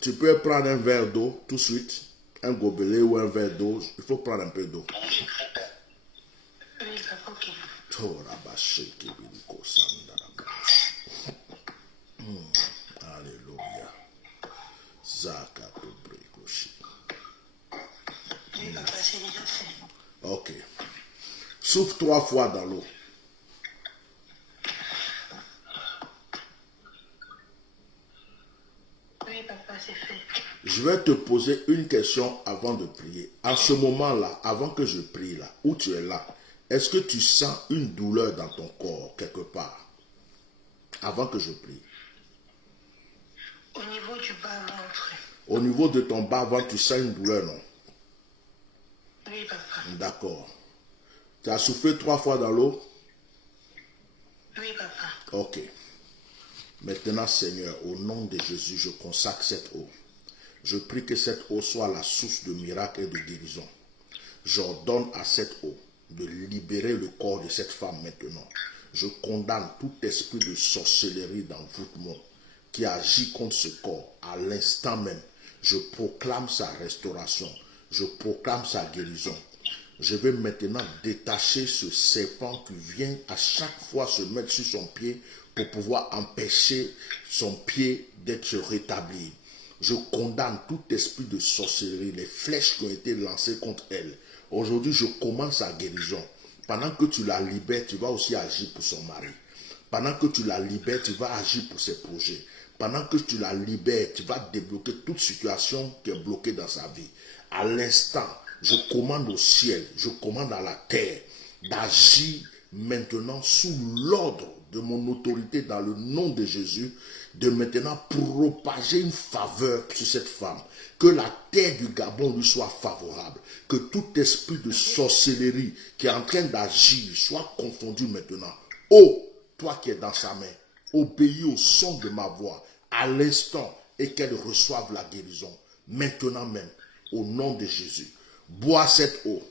Tu peux prendre un verre d'eau tout de suite, un gobelet ou un verre d'eau. Il faut prendre un peu d'eau. Oui, papa, ok. Alléluia. Oui, papa, c'est déjà fait. Ok. Souffle 3 fois dans l'eau. Oui, papa, c'est fait. Je vais te poser une question avant de prier. En ce moment-là, avant que je prie là, où tu es là, est-ce que tu sens une douleur dans ton corps quelque part? Avant que je prie. Au niveau du bas-ventre. Au niveau de ton bas-ventre, tu sens une douleur, non? Oui, papa. D'accord. Tu as soufflé 3 fois dans l'eau? Oui, papa. Ok. Maintenant, Seigneur, au nom de Jésus, je consacre cette eau. Je prie que cette eau soit la source de miracles et de guérison. J'ordonne à cette eau de libérer le corps de cette femme maintenant. Je condamne tout esprit de sorcellerie d'envoûtement qui agit contre ce corps à l'instant même. Je proclame sa restauration. Je proclame sa guérison. Je vais maintenant détacher ce serpent qui vient à chaque fois se mettre sur son pied pour pouvoir empêcher son pied d'être rétabli. Je condamne tout esprit de sorcellerie, les flèches qui ont été lancées contre elle. Aujourd'hui, je commence sa guérison. Pendant que tu la libères, tu vas aussi agir pour son mari. Pendant que tu la libères, tu vas agir pour ses projets. Pendant que tu la libères, tu vas débloquer toute situation qui est bloquée dans sa vie. À l'instant, je commande au ciel, je commande à la terre d'agir maintenant sous l'ordre de mon autorité dans le nom de Jésus, de maintenant propager une faveur sur cette femme. Que la terre du Gabon lui soit favorable. Que tout esprit de sorcellerie qui est en train d'agir soit confondu maintenant. Oh, toi qui es dans sa main, obéis au son de ma voix à l'instant et qu'elle reçoive la guérison. Maintenant même, au nom de Jésus. Bois cette eau.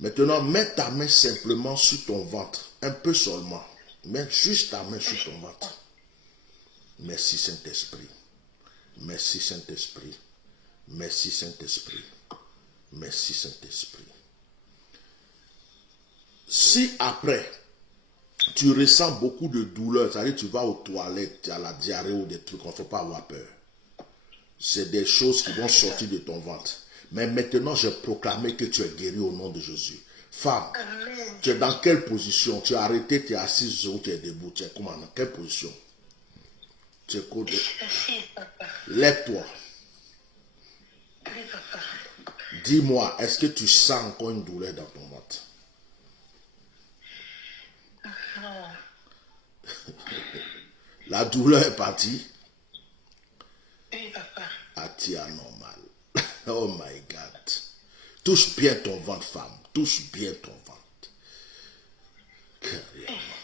Maintenant, mets ta main simplement sur ton ventre, un peu seulement. Mets juste ta main sur ton ventre. Merci Saint-Esprit. Merci Saint-Esprit. Merci Saint-Esprit. Merci Saint-Esprit. Si après, tu ressens beaucoup de douleur, c'est-à-dire tu vas aux toilettes, tu as la diarrhée ou des trucs, il ne faut pas avoir peur. C'est des choses qui vont sortir de ton ventre. Mais maintenant, j'ai proclamé que tu es guéri au nom de Jésus. Femme, Amen. tu es dans quelle position? Tu es arrêté, tu es assise ou tu es debout? Tu es comment? Dans quelle position? Tu es côté. Assis, papa. Lève-toi. Oui, papa. Dis-moi, est-ce que tu sens encore une douleur dans ton ventre? Non. La douleur est partie? Oui, papa. Ah, tu es anormal. Oh my God. Touche bien ton ventre, femme. Touche bien ton ventre. Carrément.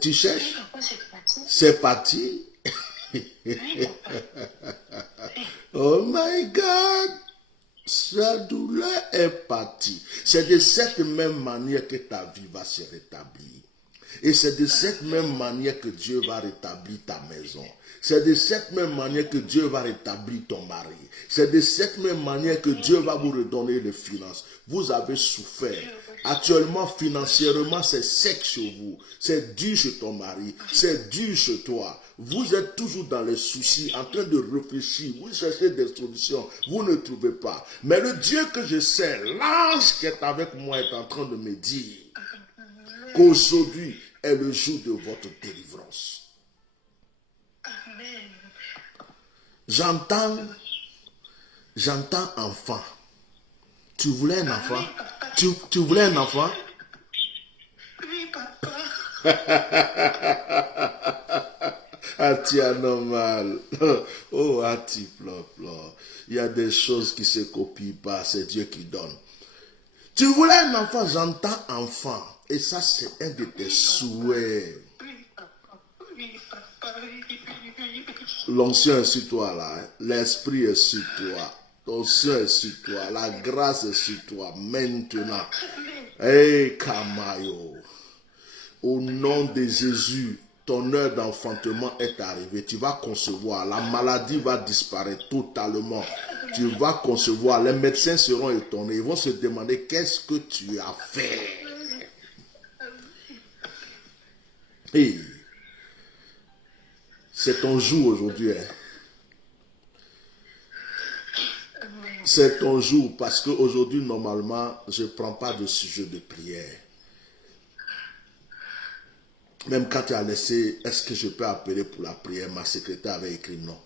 Tu cherches? Oui, papa, c'est parti. C'est parti? Oui, papa. Oh my God. Sa douleur est partie. C'est de cette même manière que ta vie va se rétablir. Et c'est de cette même manière que Dieu va rétablir ta maison. C'est de cette même manière que Dieu va rétablir ton mari. C'est de cette même manière que Dieu va vous redonner les finances. Vous avez souffert. Actuellement, financièrement, c'est sec chez vous. C'est dur chez ton mari. C'est dur chez toi. Vous êtes toujours dans les soucis, en train de réfléchir. Vous cherchez des solutions. Vous ne trouvez pas. Mais le Dieu que je sais, l'ange qui est avec moi est en train de me dire qu'aujourd'hui est le jour de votre délivrance. Amen. J'entends enfant. Tu voulais un enfant? Tu voulais un enfant? Oui, papa. Ah, tu es anormal. Oh, ah, tu pleures. Il y a des choses qui ne se copient pas. C'est Dieu qui donne. Tu voulais un enfant, j'entends enfant. Et ça, c'est un de tes souhaits. Oui, papa. Oui, papa. L'onction est sur toi là. Hein. L'esprit est sur toi. L'onction est sur toi. La grâce est sur toi. Maintenant. Hey, Kamayo. Au nom de Jésus, ton heure d'enfantement est arrivée. Tu vas concevoir. La maladie va disparaître totalement. Tu vas concevoir. Les médecins seront étonnés. Ils vont se demander qu'est-ce que tu as fait. Hey. C'est ton jour aujourd'hui. Hein. C'est ton jour parce qu'aujourd'hui, normalement, je ne prends pas de sujet de prière. Même quand tu as laissé, est-ce que je peux appeler pour la prière? Ma secrétaire avait écrit non.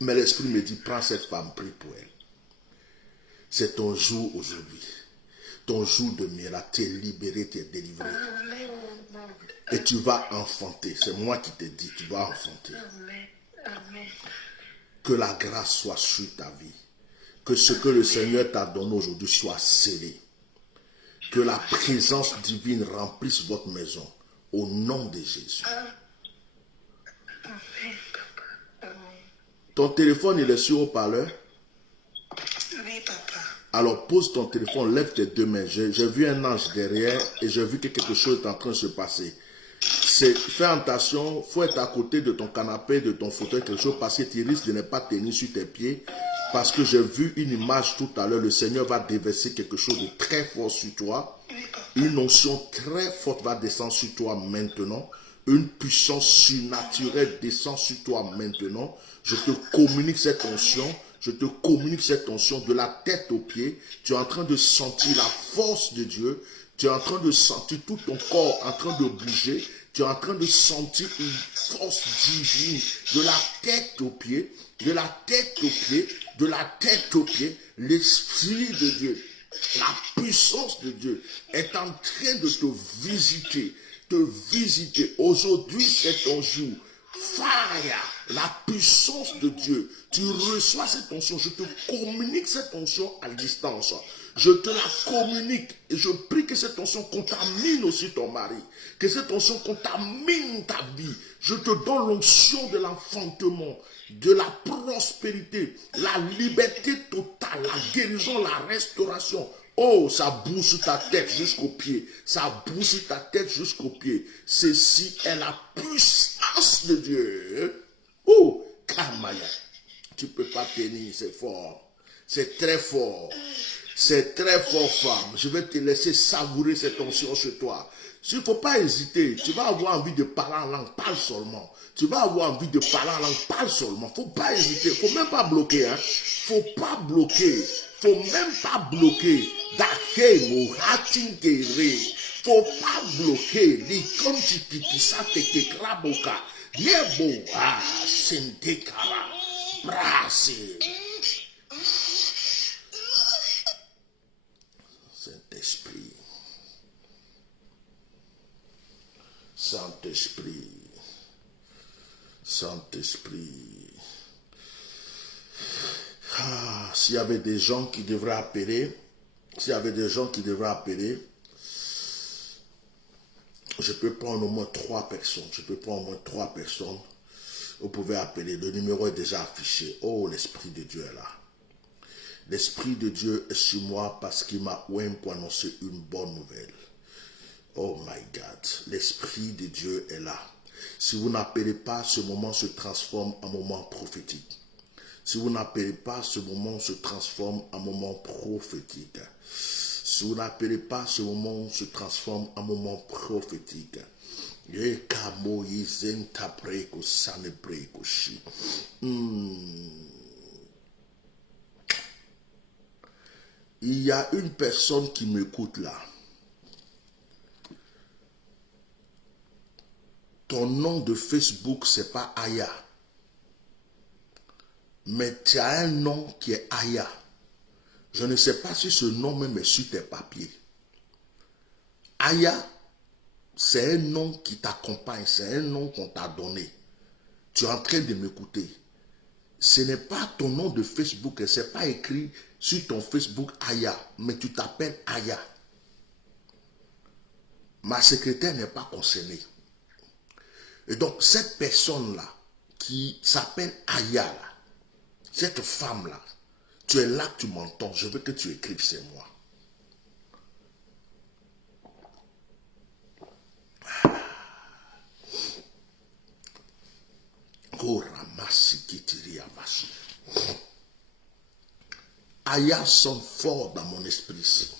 Mais l'Esprit me dit, prends cette femme, prie pour elle. C'est ton jour aujourd'hui. Ton jour de miracle. Tu es libéré, tu es délivré. Et tu vas enfanter. C'est moi qui te dis, tu vas enfanter. Amen. Que la grâce soit sur ta vie. Que ce que le Seigneur t'a donné aujourd'hui soit scellé. Que la présence divine remplisse votre maison. Au nom de Jésus. Ton téléphone, il est sur haut-parleur? Oui, papa. Alors pose ton téléphone, lève tes deux mains. J'ai vu un ange derrière et j'ai vu que quelque chose est en train de se passer. Fais attention, il faut être à côté de ton canapé, de ton fauteuil, quelque chose, parce que tu risques de ne pas tenir sur tes pieds. Parce que j'ai vu une image tout à l'heure, le Seigneur va déverser quelque chose de très fort sur toi. Une onction très forte va descendre sur toi maintenant. Une puissance surnaturelle descend sur toi maintenant. Je te communique cette onction. Je te communique cette onction de la tête aux pieds. Tu es en train de sentir la force de Dieu. Tu es en train de sentir tout ton corps en train de bouger. Tu es en train de sentir une force divine de la tête aux pieds. De la tête aux pieds. De la tête aux pieds. L'Esprit de Dieu, la puissance de Dieu est en train de te visiter. Te visiter. Aujourd'hui, c'est ton jour. Fire, la puissance de Dieu. Tu reçois cette onction. Je te communique cette onction à distance. Je te la communique et je prie que cette onction contamine aussi ton mari. Que cette onction contamine ta vie. Je te donne l'onction de l'enfantement, de la prospérité, la liberté totale, la guérison, la restauration. Oh, ça bouge sur ta tête jusqu'aux pieds. Ça bouge sur ta tête jusqu'aux pieds. Ceci est la puissance de Dieu. Oh, Kamaya. Tu ne peux pas tenir, c'est fort. C'est très fort. C'est très fort, femme. Je vais te laisser savourer cette onction sur toi. Il ne faut pas hésiter. Tu vas avoir envie de parler en langue. Parle seulement. Tu vas avoir envie de parler en langue. Parle seulement. Il ne faut pas hésiter. Il ne faut même pas bloquer. Il ne faut pas bloquer. Faut même pas bloquer. Faut pas bloquer. Les ça te kraboka. Yebo sentekara. Brase. Saint-Esprit. Saint-Esprit. Saint-Esprit. S'il y avait des gens qui devraient appeler, je peux prendre au moins 3 personnes. Vous pouvez appeler. Le numéro est déjà affiché. Oh, l'Esprit de Dieu est là. L'Esprit de Dieu est sur moi parce qu'il m'a oué pour annoncer une bonne nouvelle. Oh my God. L'Esprit de Dieu est là. Si vous n'appelez pas, ce moment se transforme en moment prophétique. Si vous n'appelez pas, ce moment se transforme en moment prophétique. Si vous n'appelez pas, ce moment se transforme en moment prophétique. Il y a une personne qui m'écoute là. Ton nom de Facebook, c'est pas Aya. Mais tu as un nom qui est Aya. Je ne sais pas si ce nom même est sur tes papiers. Aya, c'est un nom qui t'accompagne, c'est un nom qu'on t'a donné. Tu es en train de m'écouter. Ce n'est pas ton nom de Facebook, et ce n'est pas écrit sur ton Facebook Aya, mais tu t'appelles Aya. Ma secrétaire n'est pas concernée. Et donc, cette personne-là, qui s'appelle Aya, là, cette femme-là, tu es là, tu m'entends, je veux que tu écrives, c'est moi. Aya sonne fort dans mon esprit.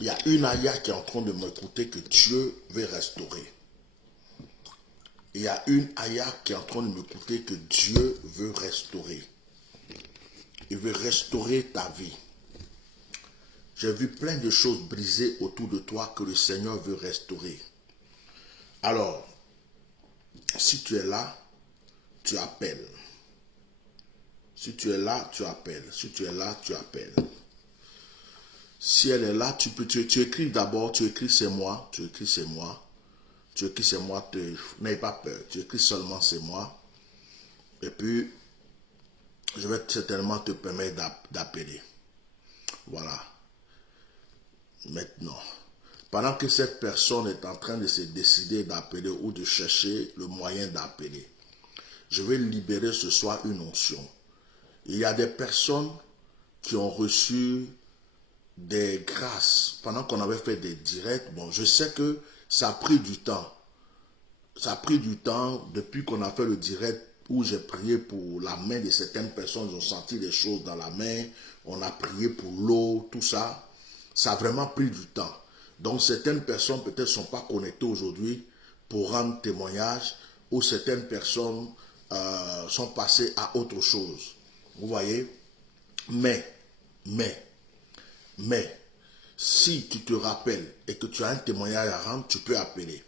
Il y a une Aya qui est en train de m'écouter que Dieu veut restaurer. Il y a une Aya qui est en train de m'écouter que Dieu veut restaurer. Il veut restaurer ta vie. J'ai vu plein de choses brisées autour de toi que le Seigneur veut restaurer. Alors, si tu es là, tu appelles. Si tu es là, tu appelles. Si tu es là, tu appelles. Si elle est là, tu écris d'abord, tu écris c'est moi, tu écris c'est moi. Tu écris c'est moi, n'aie pas peur. Tu écris seulement c'est moi. Et puis, je vais certainement te permettre d'appeler. Voilà. Maintenant, pendant que cette personne est en train de se décider d'appeler ou de chercher le moyen d'appeler, je vais libérer ce soir une onction. Il y a des personnes qui ont reçu des grâces pendant qu'on avait fait des directs. Bon, je sais que ça a pris du temps. Ça a pris du temps depuis qu'on a fait le direct où j'ai prié pour la main de certaines personnes. Ils ont senti des choses dans la main. On a prié pour l'eau, tout ça. Ça a vraiment pris du temps. Donc certaines personnes peut-être ne sont pas connectées aujourd'hui pour rendre témoignage, ou certaines personnes sont passées à autre chose. Vous voyez? Mais, si tu te rappelles et que tu as un témoignage à rendre, tu peux appeler.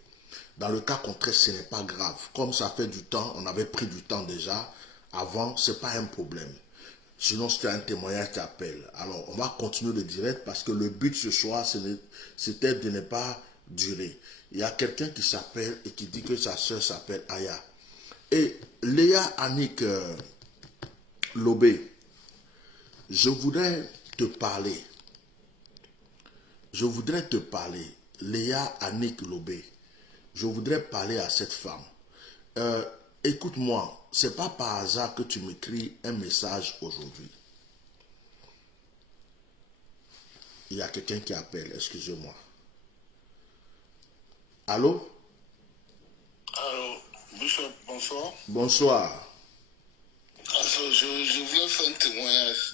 Dans le cas contraire, ce n'est pas grave. Comme ça fait du temps, on avait pris du temps déjà. Avant, ce n'est pas un problème. Sinon, si tu as un témoignage, tu appelles. Alors, on va continuer le direct parce que le but ce soir, c'était de ne pas durer. Il y a quelqu'un qui s'appelle et qui dit que sa soeur s'appelle Aya. Et Léa Annick Lobé, je voudrais te parler. Léa Annick Lobé. Je voudrais parler à cette femme. Écoute-moi, ce n'est pas par hasard que tu m'écris un message aujourd'hui. Il y a quelqu'un qui appelle, excusez-moi. Allô? Allô, Bishop, bonsoir. Bonsoir. Alors, je voulais faire un témoignage.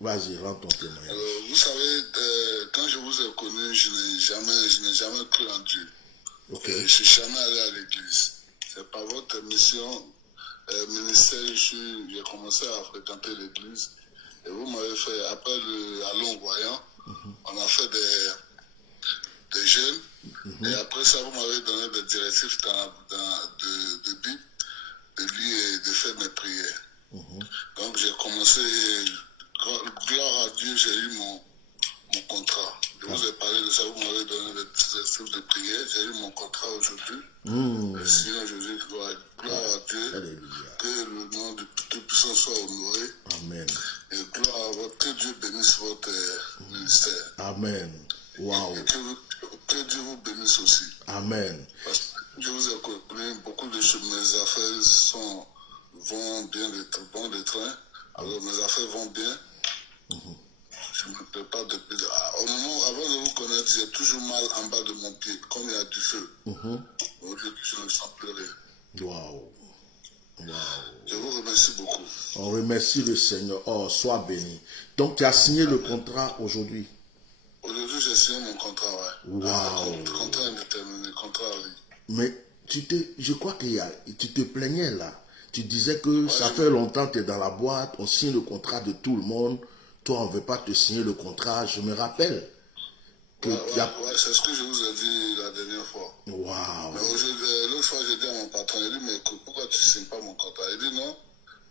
Vas-y, rends ton témoignage. Alors, vous savez, quand je vous ai connu, je n'ai jamais cru en Dieu. Okay. Je ne suis jamais allé à l'église. C'est par votre mission, ministère, j'ai commencé à fréquenter l'église. Et vous m'avez fait, après à Long-Voyant, on a fait des jeûnes. Et après ça, vous m'avez donné des directives de Bible, de lire et de faire mes prières. Donc j'ai commencé, gloire à Dieu, j'ai eu mon contrat. Je vous ai parlé de ça, vous m'avez donné des directives de prière. J'ai eu mon contrat aujourd'hui. Sinon, je dis gloire à Dieu. Alléluia. Que le nom de Tout-Puissant soit honoré. Amen. Et gloire à que Dieu bénisse votre ministère. Amen. Wow. Et que Dieu vous bénisse aussi. Amen. Parce que je vous ai connu, beaucoup de choses, mes affaires vont bien de train. Alors mes affaires vont bien. Je ne me plais pas depuis. Au moment, avant de vous connaître, j'ai toujours mal en bas de mon pied, comme il y a du feu. Aujourd'hui, je ne sens plus rien. Wow. Je vous remercie beaucoup. On remercie le Seigneur. Oh, sois béni. Donc, tu as signé le contrat aujourd'hui. Aujourd'hui, j'ai signé mon contrat, ouais. Wow. Contrat indéterminé, contrat à vie. Mais je crois tu te plaignais là. Tu disais que ça fait longtemps que tu es dans la boîte, on signe le contrat de tout le monde. Toi, on ne veut pas te signer le contrat. Je me rappelle. Ouais, c'est ce que je vous ai dit la dernière fois. Wow. Mais l'autre fois, j'ai dit à mon patron, il dit, mais pourquoi tu ne signes pas mon contrat? Il dit, non.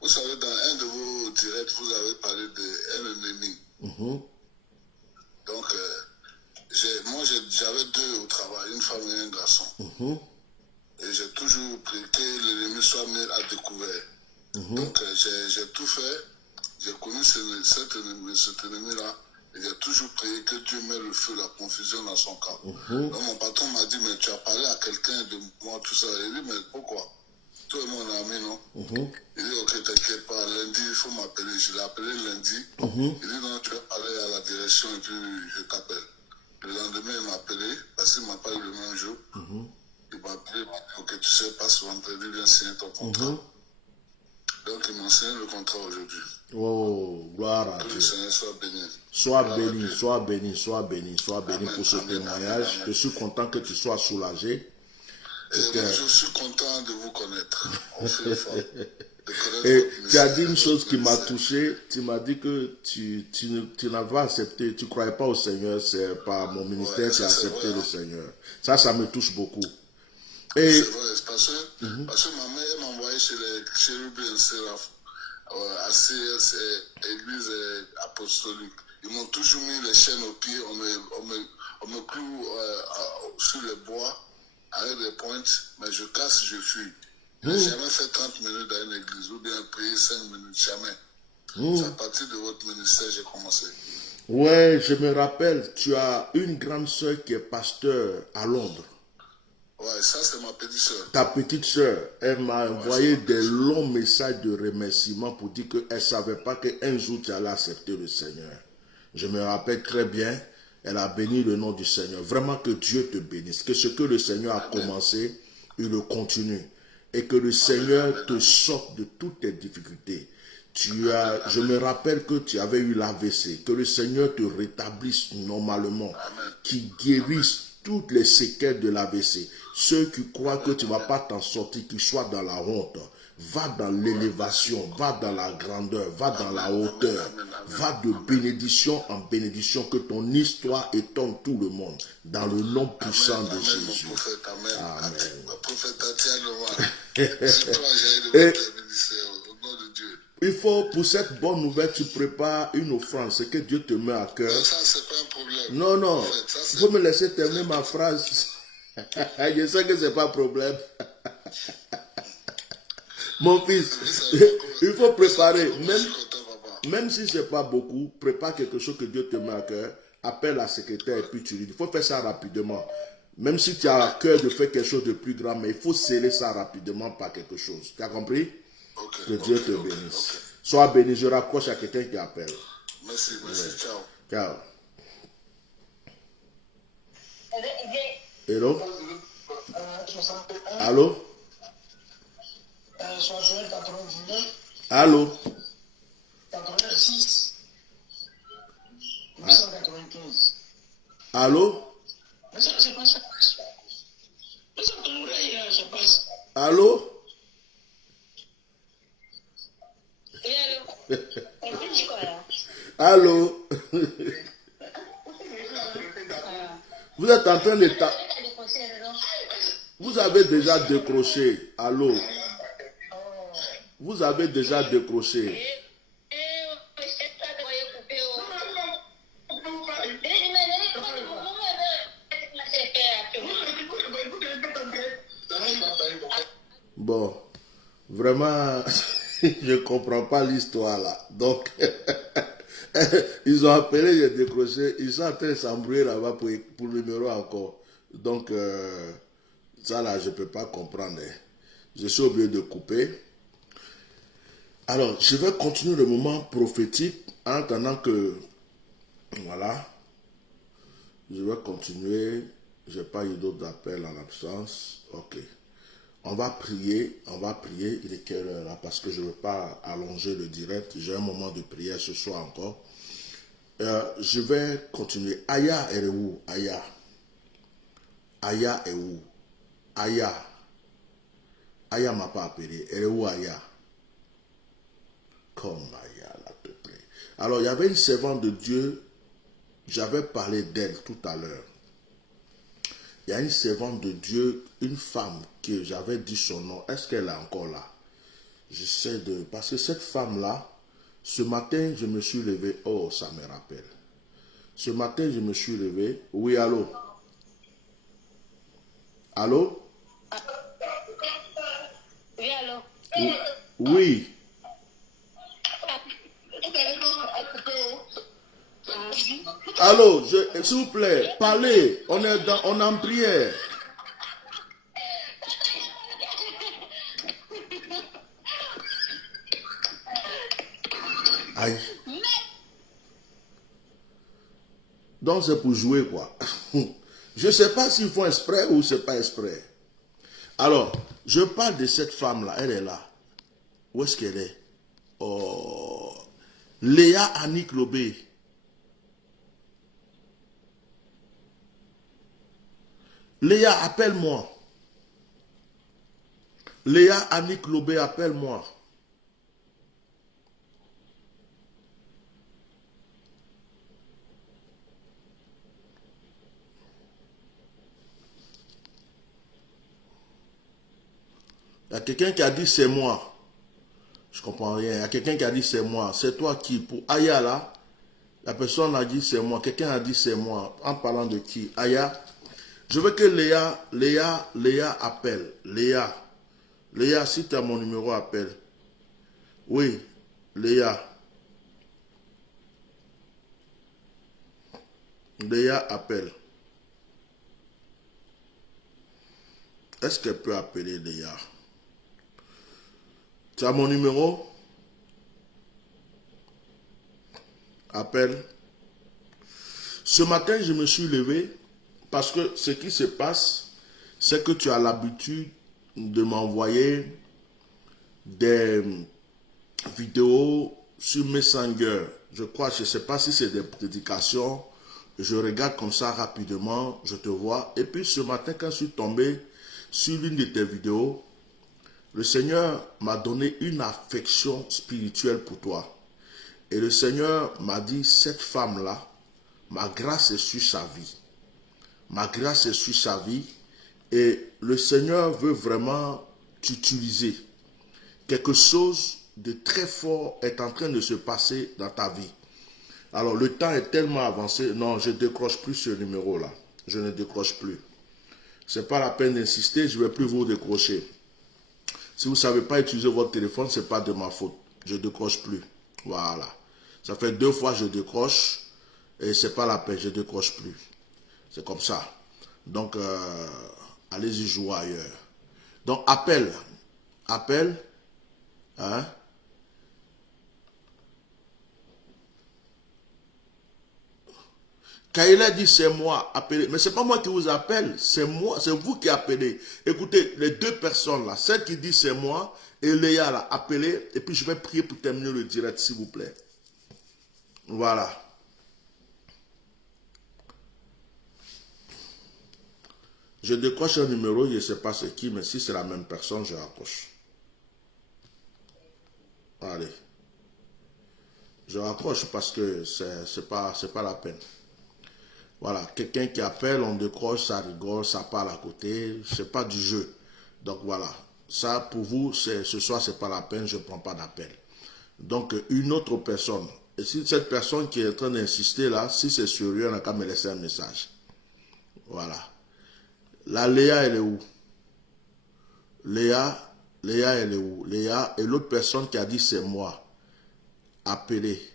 Vous savez, dans un de vos directs, vous avez parlé d'un ennemi. Donc, moi, j'avais deux au travail, une femme et un garçon. Et j'ai toujours pris que l'ennemi soit mis à découvert. Donc, j'ai tout fait. J'ai connu cet ennemi-là. Et j'ai toujours prié que Dieu met le feu, la confusion dans son camp. Donc, mon patron m'a dit, mais tu as parlé à quelqu'un de moi, tout ça. Il dit, mais pourquoi? Toi et mon ami, non? Il dit, ok, t'inquiète pas, lundi, il faut m'appeler. Je l'ai appelé lundi. Il dit, non, tu vas parler à la direction et puis je t'appelle. Le lendemain, il m'a appelé, parce qu'il ne m'a pas eu le même jour. Il m'a appelé, il m'a dit, ok, tu sais, passe vendredi, viens signer ton contrat. Donc, ils m'ont signé le contrat aujourd'hui. Oh, gloire à Dieu. Que le Seigneur soit béni. Sois béni pour ce témoignage. Je suis content que tu sois soulagé. Je suis content de vous connaître. On fait fort. Et tu as dit une chose qui m'a touché. Tu m'as dit que tu n'avais pas accepté, tu ne croyais pas au Seigneur. C'est par mon ministère que tu as accepté le Seigneur. Ça me touche beaucoup. Et c'est vrai, parce que ma mère m'a envoyé chez les chérubins et séraphins, à CS, église apostolique. Ils m'ont toujours mis les chaînes aux pieds, on me cloue sur les bois avec des pointes, mais je casse, je fuis. Je n'ai jamais fait 30 minutes dans une église ou bien prier 5 minutes, jamais. C'est à partir de votre ministère que j'ai commencé. Ouais, je me rappelle, tu as une grande soeur qui est pasteur à Londres. Ouais, ça c'est ma petite soeur. Ta petite soeur, elle m'a envoyé des longs messages de remerciement pour dire qu'elle ne savait pas qu'un jour tu allais accepter le Seigneur. Je me rappelle très bien, elle a béni le nom du Seigneur. Vraiment que Dieu te bénisse. Que ce que le Seigneur a commencé, il le continue. Et que le Seigneur te sorte de toutes tes difficultés. Je me rappelle que tu avais eu l'AVC. Que le Seigneur te rétablisse normalement. Qu'il guérisse toutes les séquelles de l'AVC. Ceux qui croient que tu ne vas pas t'en sortir, qu'ils soient dans la honte, va dans l'élévation, va dans la grandeur, va dans la hauteur, va de bénédiction en bénédiction, que ton histoire étonne tout le monde, dans le nom puissant de Jésus. Et il faut, pour cette bonne nouvelle, tu prépares une offrande, c'est que Dieu te met à cœur. Ça, c'est pas un problème. Non, il faut me laisser terminer ma phrase. Je sais que ce n'est pas un problème. Mon fils, il faut préparer, même si ce n'est pas beaucoup, prépare quelque chose que Dieu te met à cœur, appelle la secrétaire et puis tu lui dis. Il faut faire ça rapidement. Même si tu as à cœur de faire quelque chose de plus grand, mais il faut sceller ça rapidement par quelque chose. Tu as compris? Que Dieu te bénisse. Sois béni, je raccroche à quelqu'un qui appelle. Merci, ciao. Ciao. Hello? Allô? Allô? 86 995. Allô? Allô? Allô? Vous êtes en train de... Vous avez déjà décroché. Allô? Vous avez déjà décroché. Bon, vraiment, je ne comprends pas l'histoire là. Donc, ils ont appelé, j'ai décroché. Ils sont en train de s'embrouiller là-bas pour le numéro encore. Donc, ça là, je ne peux pas comprendre. Je suis obligé de couper. Alors, je vais continuer le moment prophétique en attendant que... Voilà. Je vais continuer. Je n'ai pas eu d'autres appels en absence. Ok. On va prier. Il est quelle heure là? Parce que je ne veux pas allonger le direct. J'ai un moment de prière ce soir encore. Je vais continuer. Aya est où? Aya. Aya est où? Aya. Aya m'a pas appelé. Elle est où Aya? Comme Aya, là, te plaît. Alors, il y avait une servante de Dieu. J'avais parlé d'elle tout à l'heure. Il y a une servante de Dieu, une femme, que j'avais dit son nom. Est-ce qu'elle est encore là? J'essaie de... Parce que cette femme-là, ce matin, je me suis levé. Oh, ça me rappelle. Ce matin, je me suis levé. Oui, allô? Allô? Oui, allô? Oui. Allô, s'il vous plaît, parlez. On est en prière. Aïe. Donc c'est pour jouer quoi. Je ne sais pas s'ils font exprès ou c'est pas exprès. Alors, je parle de cette femme-là. Elle est là. Où est-ce qu'elle est? Oh. Léa Annick Lobé. Léa, appelle-moi. Léa Annick Lobé, appelle-moi. Il y a quelqu'un qui a dit c'est moi. Je comprends rien. Il y a quelqu'un qui a dit c'est moi. C'est toi qui? Pour Aya là, la personne a dit c'est moi. Quelqu'un a dit c'est moi. En parlant de qui? Aya. Je veux que Léa appelle. Léa, si tu as mon numéro, appelle. Oui, Léa. Léa appelle. Est-ce qu'elle peut appeler Léa? Tu as mon numéro? Appelle. Ce matin, je me suis levé parce que ce qui se passe, c'est que tu as l'habitude de m'envoyer des vidéos sur Messenger. Je crois, je ne sais pas si c'est des prédications. Je regarde comme ça rapidement, je te vois. Et puis ce matin, quand je suis tombé sur l'une de tes vidéos, le Seigneur m'a donné une affection spirituelle pour toi. Et le Seigneur m'a dit, cette femme-là, ma grâce est sur sa vie. Ma grâce est sur sa vie. Et le Seigneur veut vraiment t'utiliser. Quelque chose de très fort est en train de se passer dans ta vie. Alors le temps est tellement avancé. Non, je ne décroche plus ce numéro-là. Je ne décroche plus. Ce n'est pas la peine d'insister, je ne vais plus vous décrocher. Si vous ne savez pas utiliser votre téléphone, ce n'est pas de ma faute. Je ne décroche plus. Voilà. Ça fait 2 fois que je décroche et ce n'est pas la peine, je ne décroche plus. C'est comme ça. Donc, allez-y jouer ailleurs. Donc, appelle. Appelle. Hein? Kaila dit c'est moi, appelez. Mais ce n'est pas moi qui vous appelle, c'est moi, c'est vous qui appelez. Écoutez, les 2 personnes là, celle qui dit c'est moi et Léa là, appelez. Et puis je vais prier pour terminer le direct, s'il vous plaît. Voilà. Je décroche un numéro, je ne sais pas c'est qui, mais si c'est la même personne, je raccroche. Allez. Je raccroche parce que c'est pas la peine. Voilà, quelqu'un qui appelle, on décroche, ça rigole, ça parle à côté, c'est pas du jeu. Donc voilà, ça pour vous, ce soir, c'est pas la peine, je prends pas d'appel. Donc une autre personne, et si cette personne qui est en train d'insister là, si c'est sérieux, on n'a qu'à me laisser un message. Voilà. La Léa, elle est où? Léa, elle est où? Léa, et l'autre personne qui a dit c'est moi, appelez.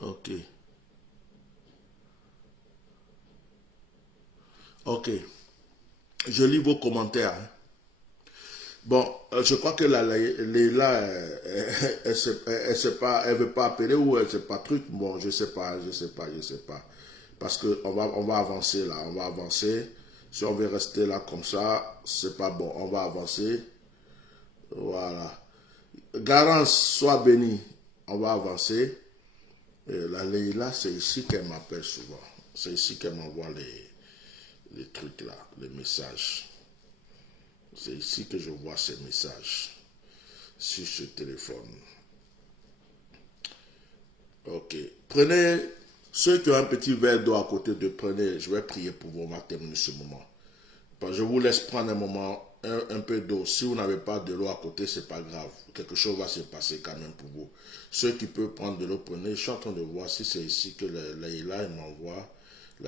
Ok. Ok. Je lis vos commentaires. Hein. Bon, je crois que Léla, elle veut pas appeler ou elle sait pas truc. Bon, je sais pas. Parce que on va avancer là, on va avancer. Si on veut rester là comme ça, c'est pas bon. On va avancer. Voilà. Garance, sois béni. On va avancer. Et la Leïla, c'est ici qu'elle m'appelle souvent. C'est ici qu'elle m'envoie les trucs là, les messages. C'est ici que je vois ces messages. Sur ce téléphone. Ok. Prenez, ceux qui ont un petit verre d'eau à côté de prenez, je vais prier pour vous, on va terminer ce moment. Je vous laisse prendre un moment, un peu d'eau. Si vous n'avez pas de l'eau à côté, c'est pas grave. Quelque chose va se passer quand même pour vous. Ceux qui peuvent prendre de l'eau, prenez. Je suis en train de voir si c'est ici que la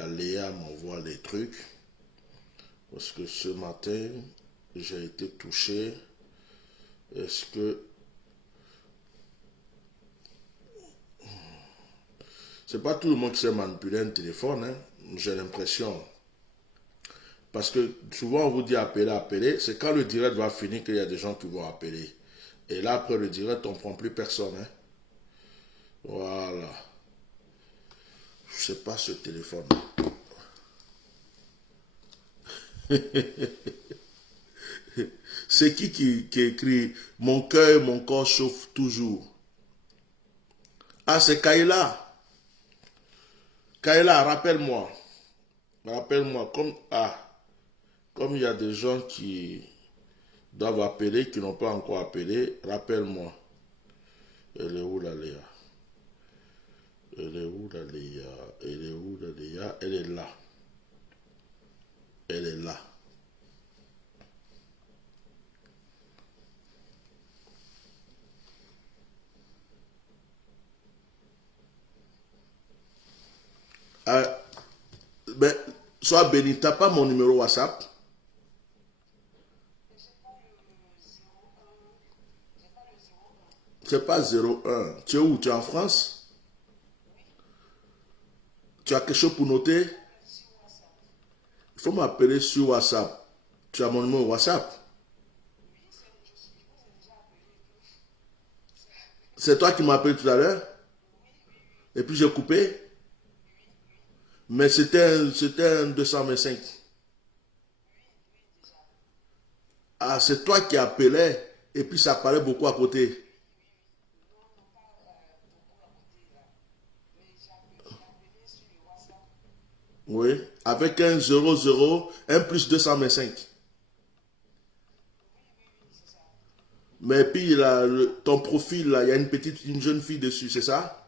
Léa m'envoie les trucs. Parce que ce matin, j'ai été touché. Est-ce que... C'est pas tout le monde qui sait manipuler un téléphone, hein. J'ai l'impression. Parce que souvent on vous dit appeler, c'est quand le direct va finir qu'il y a des gens qui vont appeler. Et là après le direct, on ne prend plus personne. Hein. Voilà. Je sais pas ce téléphone. C'est qui écrit « Mon cœur, mon corps chauffe toujours ». Ah, c'est Kayla. Kayla, rappelle-moi. Rappelle-moi, comme il y a des gens qui doivent appeler, qui n'ont pas encore appelé, rappelle-moi. Elle est où la Léa? Elle est où la Léa? Elle est où la Léa? Elle est là. Elle est là. Ben, sois béni, t'as pas mon numéro WhatsApp? C'est pas 01. Tu es où? Tu es en France? Tu as quelque chose pour noter? Il faut m'appeler sur WhatsApp. Tu as mon numéro WhatsApp? C'est toi qui m'as appelé tout à l'heure? Et puis j'ai coupé? Mais c'était un 225. Ah, c'est toi qui appelais et puis ça parlait beaucoup à côté. Oui, avec un 00, un plus 225. Mais puis ton profil, là, il y a une jeune fille dessus, c'est ça?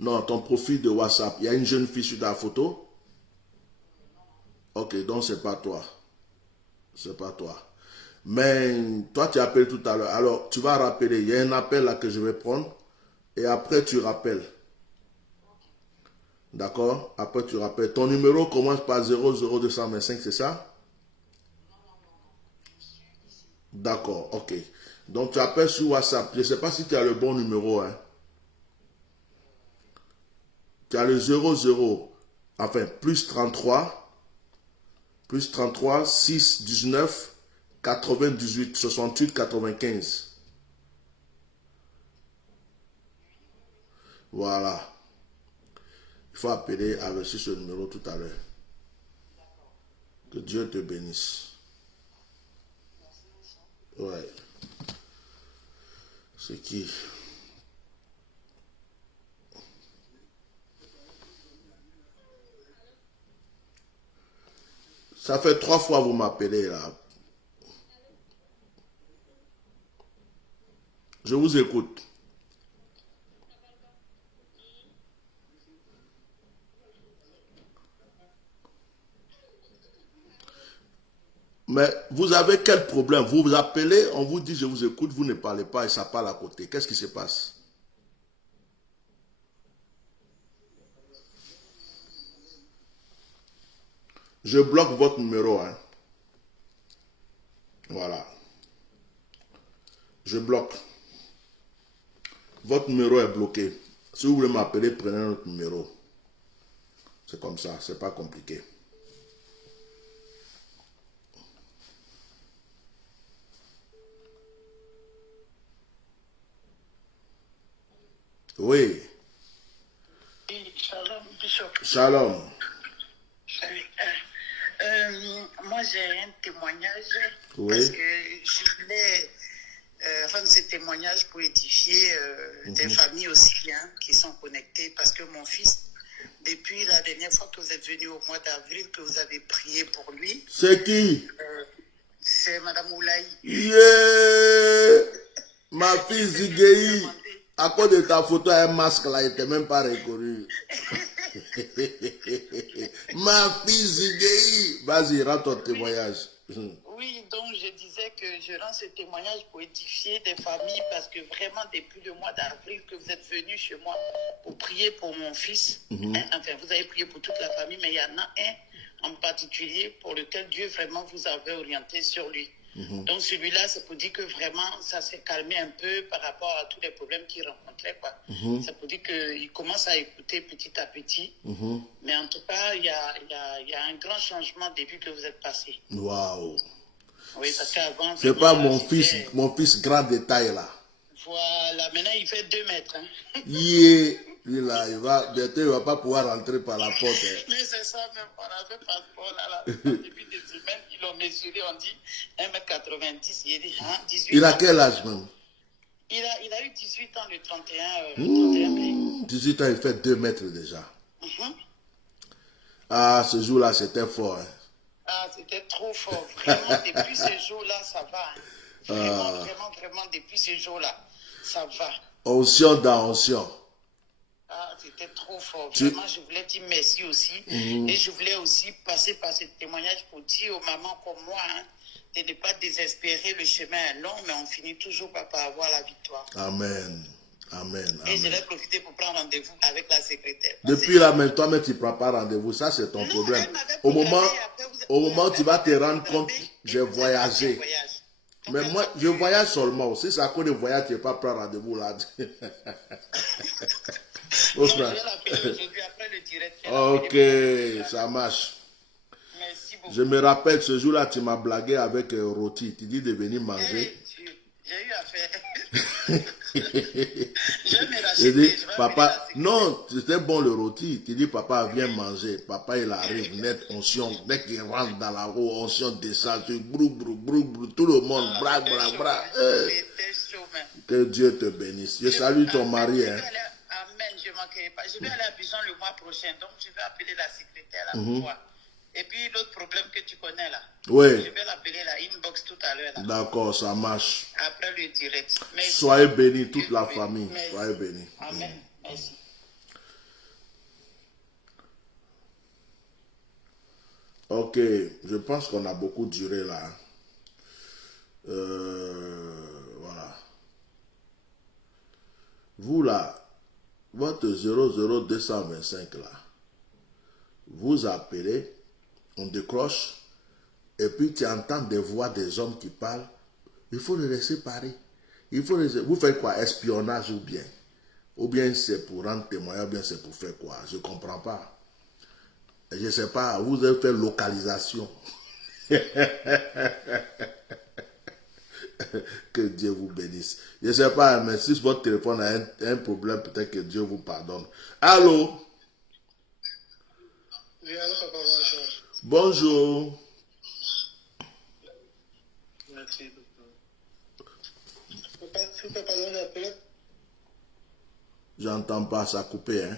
Non, ton profil de WhatsApp, il y a une jeune fille sur ta photo? Ok, donc c'est pas toi. C'est pas toi. Mais toi, tu appelles tout à l'heure. Alors, tu vas rappeler. Il y a un appel là que je vais prendre. Et après, tu rappelles. D'accord? Après, tu rappelles. Ton numéro commence par 00225, c'est ça? D'accord, ok. Donc, tu appelles sur WhatsApp. Je ne sais pas si tu as le bon numéro. Hein. Tu as le 00, enfin, plus 33, 6, 19, 98, 68, 95. Voilà. Il faut appeler avec ce numéro tout à l'heure. Que Dieu te bénisse. Ouais. C'est qui? Ça fait 3 fois que vous m'appelez là. Je vous écoute. Mais vous avez quel problème? Vous vous appelez, on vous dit je vous écoute, vous ne parlez pas et ça parle à côté. Qu'est-ce qui se passe? Je bloque votre numéro. Hein. Voilà. Je bloque. Votre numéro est bloqué. Si vous voulez m'appeler, prenez notre numéro. C'est comme ça, c'est pas compliqué. Oui. Shalom, Bishop. Shalom. Moi, j'ai un témoignage Oui. parce que je voulais rendre ce témoignage pour édifier des familles aussi hein, qui sont connectées parce que mon fils, depuis la dernière fois que vous êtes venu au mois d'avril, que vous avez prié pour lui, C'est qui? c'est Madame Oulaï. Yeah! Ma fille Zigei, à cause de ta photo, un masque là, il n'était même pas reconnu. Ma fille Zigei, vas-y, rends ton témoignage. Oui, donc je disais que je rends ce témoignage pour édifier des familles parce que vraiment depuis le mois d'avril que vous êtes venu chez moi pour prier pour mon fils, enfin vous avez prié pour toute la famille, mais il y en a un en particulier pour lequel Dieu vraiment vous avait orienté sur lui. Donc celui-là, c'est pour dire que vraiment ça s'est calmé un peu par rapport à tous les problèmes qu'il rencontrait. C'est pour dire qu'il commence à écouter petit à petit. Mais en tout cas, il y a un grand changement depuis que vous êtes passé. Waouh! Oui, parce qu'avant... C'est pas mon fils grand détail là. Voilà, maintenant il fait 2 mètres. Hein. Yeah. Lui là, bientôt il va pas pouvoir rentrer par la porte. Hein. Mais c'est ça même, on avait passeport là, depuis des semaines, ils l'ont mesuré, on dit 1m90, il dit, hein, 18 Il a ans. quel âge même? Il a eu 18 ans le 31 mai. 18 ans, il fait 2 mètres déjà. Ah, ce jour-là, c'était fort. Hein. Ah, c'était trop fort. Vraiment, depuis ce jour-là, ça va. Hein. Vraiment, depuis ce jour-là, ça va. Onction dans onction. Ah, c'était trop fort. Vraiment, je voulais dire merci aussi. Et je voulais aussi passer par ce témoignage pour dire aux mamans comme moi, hein, de ne pas désespérer. Le chemin est long, mais on finit toujours par avoir la victoire. Amen. Amen. Et je vais profiter pour prendre rendez-vous avec la secrétaire. Depuis là, même toi-même, tu ne prends pas rendez-vous. Ça, c'est ton problème. Au moment où tu vas te rendre compte, j'ai voyagé. Mais moi, je voyage seulement. Si c'est à cause de voyage, tu ne peux pas prendre rendez-vous là. Non, je vais l'appeler aujourd'hui après le direct. Ok, ça marche. Merci beaucoup. Je me rappelle ce jour-là, tu m'as blagué avec rôti. Tu dis de venir manger. J'ai eu affaire. Je vais me racheter. Je dis, papa, non, c'était bon le rôti. Tu dis, papa, viens manger. Papa, il arrive, net, onction. Dès qu'il rentre dans la roue, onction descend. Brou, brou, brou, brou, tout le monde, bra, bra, bra. Que Dieu te bénisse. Je salue ton mari. Hein. Amen, je ne manquerai pas. Je vais aller à Bison le mois prochain, donc je vais appeler la secrétaire là pour voir. Et puis l'autre problème que tu connais là, oui. Je vais l'appeler la inbox tout à l'heure. D'accord, ça marche. Après le direct. Merci. Soyez bénis, toute la famille. Merci. Soyez bénis. Amen. Merci. Ok, je pense qu'on a beaucoup duré là. Voilà. Vous là, votre 00225 là, vous appelez, on décroche, et puis tu entends des voix des hommes qui parlent. Il faut les laisser parler. Vous faites quoi? Espionnage ou bien? Ou bien c'est pour rendre témoignage, ou bien c'est pour faire quoi? Je ne comprends pas. Je ne sais pas, vous avez fait localisation. Que Dieu vous bénisse. Je ne sais pas, mais si votre téléphone a un problème, peut-être que Dieu vous pardonne. Allô? Oui, allô, papa, bonjour. Bonjour. Merci, docteur. S'il vous plaît, pardon, j'appelle. J'entends pas, ça a coupé, hein?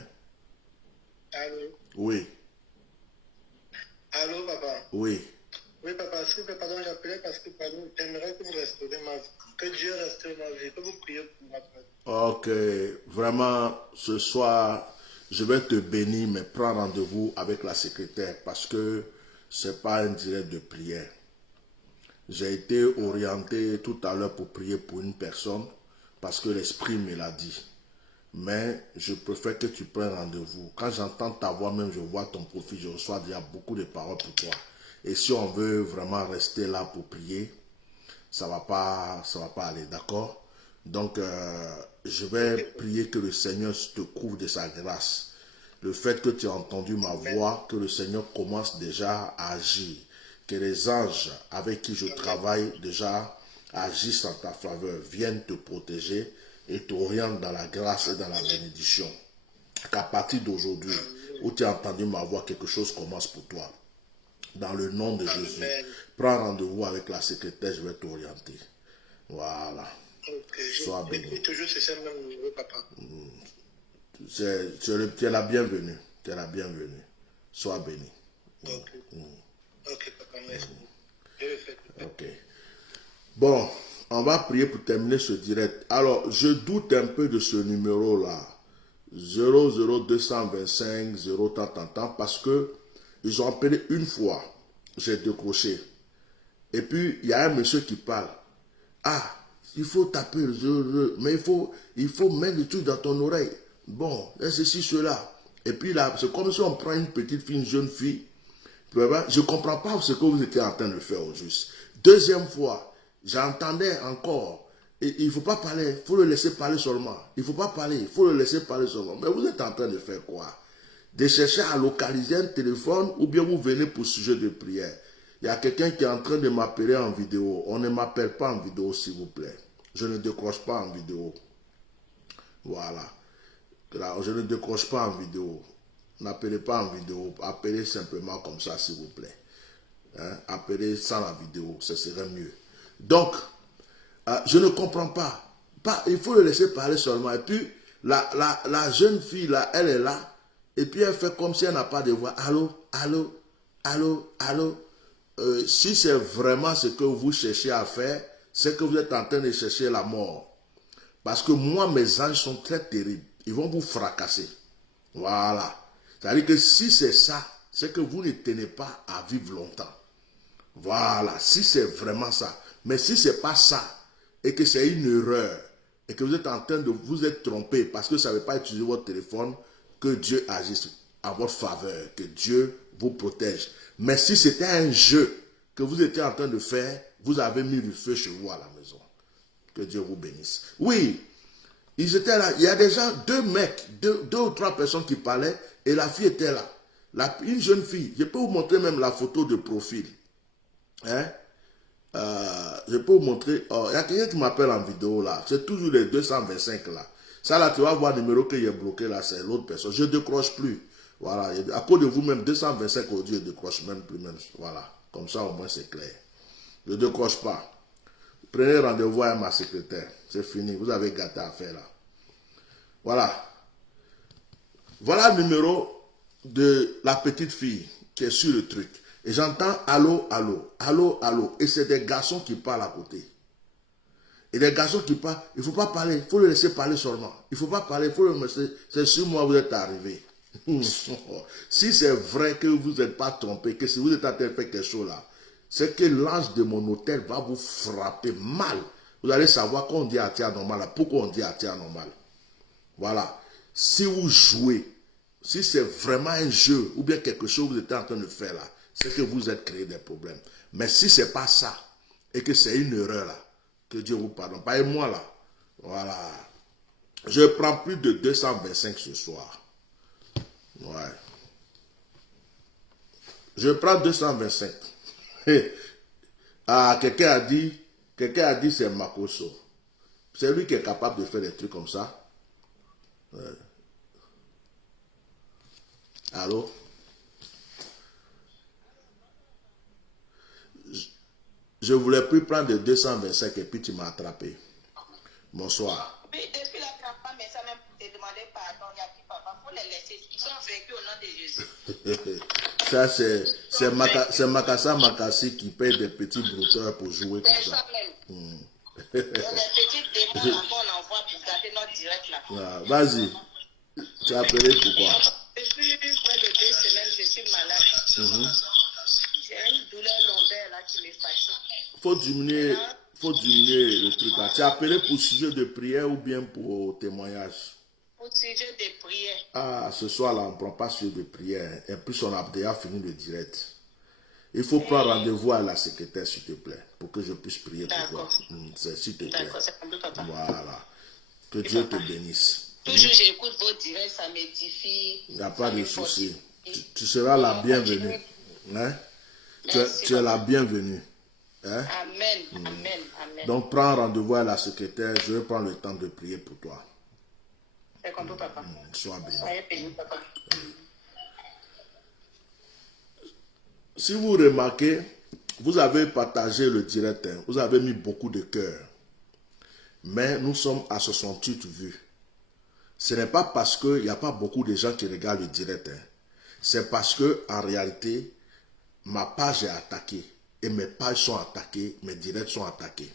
Allô? Oui, Allô, papa? oui. Oui, papa, s'il vous plaît, pardon, j'appelais parce que, pardon, j'aimerais que vous restaurez ma vie. Que Dieu restaure ma vie. Que vous priez pour ma vie. Ok, vraiment, ce soir, je vais te bénir, mais prends rendez-vous avec la secrétaire parce que c'est pas un direct de prière. J'ai été orienté tout à l'heure pour prier pour une personne parce que l'Esprit me l'a dit. Mais je préfère que tu prennes rendez-vous. Quand j'entends ta voix, même je vois ton profil, je reçois déjà beaucoup de paroles pour toi. Et si on veut vraiment rester là pour prier, ça va pas aller, d'accord? Donc, je vais prier que le Seigneur te couvre de sa grâce. Le fait que tu as entendu ma voix, que le Seigneur commence déjà à agir. Que les anges avec qui je travaille déjà agissent en ta faveur, viennent te protéger et t'orientent dans la grâce et dans la bénédiction. Qu'à partir d'aujourd'hui, où tu as entendu ma voix, quelque chose commence pour toi. Dans le nom de Jésus, prends rendez-vous avec la secrétaire, je vais t'orienter. Voilà. Sois béni. Toujours c'est ça même numéro, papa. Tu es la bienvenue. Tu es la bienvenue. Sois béni. Ok, papa, merci. Je le fais. Ok. Bon, on va prier pour terminer ce direct. Alors, je doute un peu de ce numéro-là. 00225 0 parce que ils ont appelé une fois. J'ai décroché. Et puis, il y a un monsieur qui parle. Ah, il faut taper le 0, mais il faut mettre le truc dans ton oreille. Bon, et ceci, cela. Et puis là, c'est comme si on prend une petite fille, une jeune fille. Je ne comprends pas ce que vous étiez en train de faire au juste. Deuxième fois, j'entendais encore. Et il ne faut pas parler, il faut le laisser parler seulement. Il ne faut pas parler, il faut le laisser parler seulement. Mais vous êtes en train de faire quoi? De chercher à localiser un téléphone ou bien vous venez pour sujet de prière. Il y a quelqu'un qui est en train de m'appeler en vidéo. On ne m'appelle pas en vidéo, s'il vous plaît. Je ne décroche pas en vidéo. Voilà. Là, je ne décroche pas en vidéo. N'appelez pas en vidéo. Appelez simplement comme ça, s'il vous plaît. Hein? Appelez sans la vidéo, ce serait mieux. Donc, je ne comprends pas. Il faut le laisser parler seulement. Et puis, la jeune fille, là, elle est là. Et puis, elle fait comme si elle n'a pas de voix. Allô, allô, allô, allô. Si c'est vraiment ce que vous cherchez à faire, c'est que vous êtes en train de chercher la mort. Parce que moi, mes anges sont très terribles. Ils vont vous fracasser. Voilà. C'est-à-dire que si c'est ça, c'est que vous ne tenez pas à vivre longtemps. Voilà. Si c'est vraiment ça. Mais si ce n'est pas ça, et que c'est une erreur, et que vous êtes en train de vous être trompé, parce que vous ne savez pas utiliser votre téléphone, que Dieu agisse en votre faveur, que Dieu vous protège. Mais si c'était un jeu que vous étiez en train de faire, vous avez mis le feu chez vous à la maison. Que Dieu vous bénisse. Oui, ils étaient là. Il y a déjà deux mecs, deux ou trois personnes qui parlaient et la fille était là. Une jeune fille. Je peux vous montrer même la photo de profil. Hein? Je peux vous montrer. Oh, il y a quelqu'un qui m'appelle en vidéo là. C'est toujours les 225 là. Ça là, tu vas voir le numéro qu'il y a bloqué là, c'est l'autre personne. Je ne décroche plus. Voilà. À cause de vous-même, 225 aujourd'hui, je ne décroche même plus. Même. Voilà. Comme ça, au moins, c'est clair. Je ne décroche pas. Prenez rendez-vous à ma secrétaire. C'est fini. Vous avez gâté à faire là. Voilà. Voilà le numéro de la petite fille qui est sur le truc. Et j'entends allô, allô, allô, allô. Et c'est des garçons qui parlent à côté. Et les garçons qui parlent, il ne faut pas parler, il faut le laisser parler seulement. Il ne faut pas parler, il faut le laisser. C'est sur moi que vous êtes arrivé. Si c'est vrai que vous n'êtes pas trompé, que si vous êtes en train de faire quelque chose là, c'est que l'ange de mon hôtel va vous frapper mal. Vous allez savoir qu'on dit Atia normal là. Pourquoi on dit Atia normal? Voilà. Si vous jouez, si c'est vraiment un jeu ou bien quelque chose que vous êtes en train de faire là, c'est que vous êtes créé des problèmes. Mais si ce n'est pas ça et que c'est une erreur là, que Dieu vous pardonne. Pas moi là. Voilà. Je prends plus de 225 ce soir. Ouais. Je prends 225. Ah, quelqu'un a dit c'est Makoso. C'est lui qui est capable de faire des trucs comme ça. Ouais. Allô? Je voulais plus prendre de 225 et puis tu m'as attrapé. Bonsoir. Oui, depuis la campagne, mais ça même pour te demander pardon, il y a qui papa, il faut les laisser. Ils sont vaincus au nom de Jésus. Ça, c'est Makassa Makassi qui paye des petits brouteurs pour jouer comme ça. Les petits démons là qu'on envoie pour garder notre direct là. Ah, vas-y. Tu as appelé pourquoi? Depuis près de 2 semaines, je suis malade. J'ai une douleur lombaire là qui me fatigue. Faut diminuer le truc là. Tu as appelé pour sujet de prière ou bien pour témoignage? Pour sujet de prière. Ah, ce soir là, on ne prend pas sujet de prière. Et puis on a déjà fini le direct. Il faut prendre rendez-vous à la secrétaire, s'il te plaît, pour que je puisse prier pour toi. S'il te plaît. D'accord, c'est compris, papa. Voilà. Que Dieu te bénisse. Toujours j'écoute vos directs, ça m'édifie. Il n'y a pas de souci. Tu seras la bienvenue. Hein? Tu es la bienvenue. Hein? Amen, amen, amen. Donc prends rendez-vous à la secrétaire. Je vais prendre le temps de prier pour toi. C'est compris, papa. Sois béni. Soyez béni, papa. Si vous remarquez, vous avez partagé le direct, hein, vous avez mis beaucoup de cœur. Mais nous sommes à 68 vues. Ce n'est pas parce qu'il n'y a pas beaucoup de gens qui regardent le direct. Hein. C'est parce que en réalité, ma page est attaquée. Et mes pages sont attaquées, mes directs sont attaqués.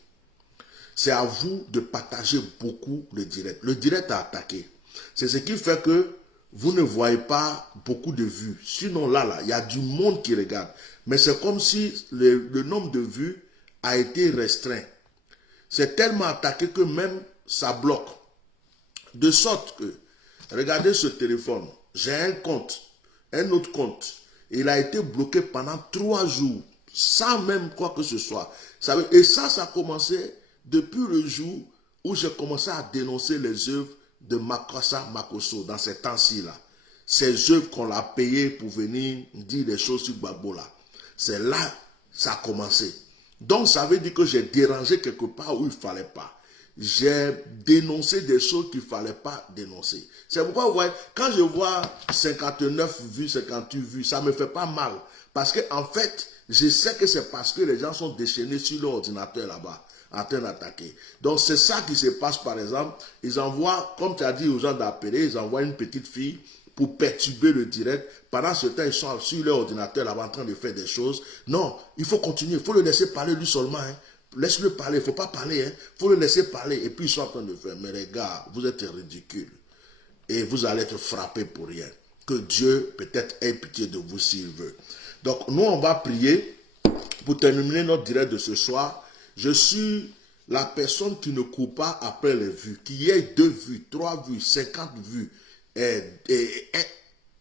C'est à vous de partager beaucoup le direct. Le direct est attaqué. C'est ce qui fait que vous ne voyez pas beaucoup de vues. Sinon, là, il y a du monde qui regarde. Mais c'est comme si le nombre de vues a été restreint. C'est tellement attaqué que même ça bloque. De sorte que, regardez ce téléphone. J'ai un compte, un autre compte. Il a été bloqué pendant 3 jours, sans même quoi que ce soit. Et ça a commencé depuis le jour où j'ai commencé à dénoncer les œuvres de Makassa Makosso dans ces temps-ci là. Ces œuvres qu'on l'a payées pour venir dire des choses sur Gbagbo là. C'est là que ça a commencé. Donc ça veut dire que j'ai dérangé quelque part où il ne fallait pas. J'ai dénoncé des choses qu'il ne fallait pas dénoncer. C'est pourquoi vous voyez, quand je vois 59 vues, 58 vues, ça ne me fait pas mal. Parce qu'en fait, je sais que c'est parce que les gens sont déchaînés sur leur ordinateur là-bas, en train d'attaquer. Donc c'est ça qui se passe par exemple. Ils envoient, comme tu as dit aux gens d'appeler, ils envoient une petite fille pour perturber le direct. Pendant ce temps, ils sont sur leur ordinateur là-bas en train de faire des choses. Non, il faut continuer, il faut le laisser parler lui seulement. Hein. Laisse-le parler, il ne faut pas parler. Il faut le laisser parler. Et puis ils sont en train de faire. Mais les gars, vous êtes ridicules. Et vous allez être frappés pour rien. Que Dieu peut-être ait pitié de vous s'il veut. Donc nous, on va prier pour terminer notre direct de ce soir. Je suis la personne qui ne court pas après les vues. Qu'il y ait 2 vues, 3 vues, 50 vues. Et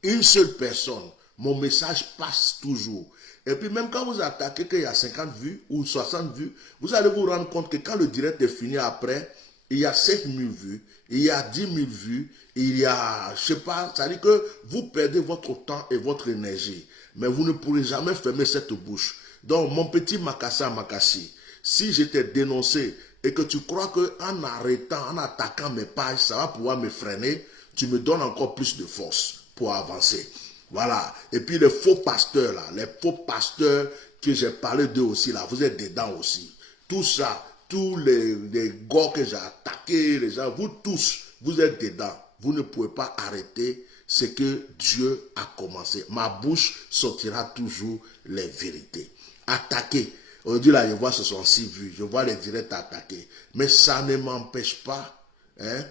une seule personne. Mon message passe toujours. Et puis même quand vous attaquez qu'il y a 50 vues ou 60 vues, vous allez vous rendre compte que quand le direct est fini après, il y a 7000 vues, il y a 10 000 vues, il y a, je sais pas, ça veut dire que vous perdez votre temps et votre énergie. Mais vous ne pourrez jamais fermer cette bouche. Donc mon petit Makassa Makassi, si je t'ai dénoncé et que tu crois qu'en arrêtant, en attaquant mes pages, ça va pouvoir me freiner, tu me donnes encore plus de force pour avancer. Voilà. Et puis les faux pasteurs là, les faux pasteurs que j'ai parlé d'eux aussi là, vous êtes dedans aussi. Tout ça, tous les gars que j'ai attaqués, les gens, vous tous, vous êtes dedans. Vous ne pouvez pas arrêter ce que Dieu a commencé. Ma bouche sortira toujours les vérités. Attaquer. Aujourd'hui là, je vois ce sont 6 vues, je vois les directs attaqués. Mais ça ne m'empêche pas, hein,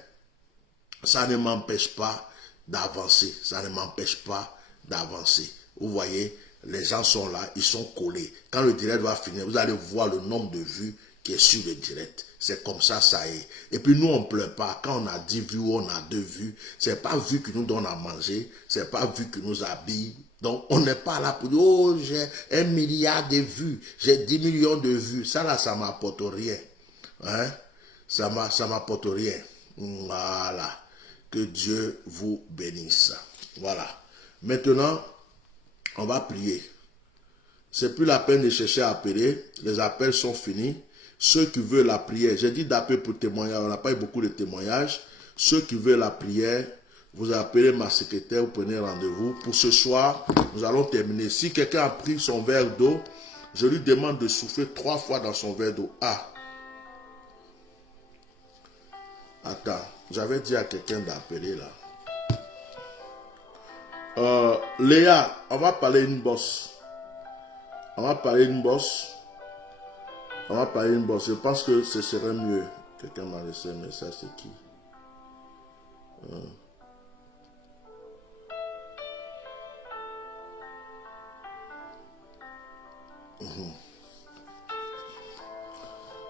ça ne m'empêche pas d'avancer. Ça ne m'empêche pas d'avancer. Vous voyez, les gens sont là, ils sont collés. Quand le direct va finir, vous allez voir le nombre de vues qui est sur le direct. C'est comme ça, ça est. Et puis nous, on ne pleure pas. Quand on a 10 vues ou on a 2 vues, c'est pas vu qui nous donne à manger, c'est pas vu qui nous habille. Donc, on n'est pas là pour dire, oh, j'ai 1 milliard de vues, j'ai 10 millions de vues. Ça là, ça m'apporte rien. Hein? Ça m'apporte rien. Voilà. Que Dieu vous bénisse. Voilà. Maintenant, on va prier. C'est plus la peine de chercher à appeler. Les appels sont finis. Ceux qui veulent la prière, j'ai dit d'appeler pour témoigner. On n'a pas eu beaucoup de témoignages. Ceux qui veulent la prière, vous appelez ma secrétaire, vous prenez rendez-vous. Pour ce soir, nous allons terminer. Si quelqu'un a pris son verre d'eau, je lui demande de souffler 3 fois dans son verre d'eau. Ah. Attends, j'avais dit à quelqu'un d'appeler là. Léa, on va parler d'une bosse. On va parler d'une bosse. Je pense que ce serait mieux. Quelqu'un m'a laissé un message, c'est qui?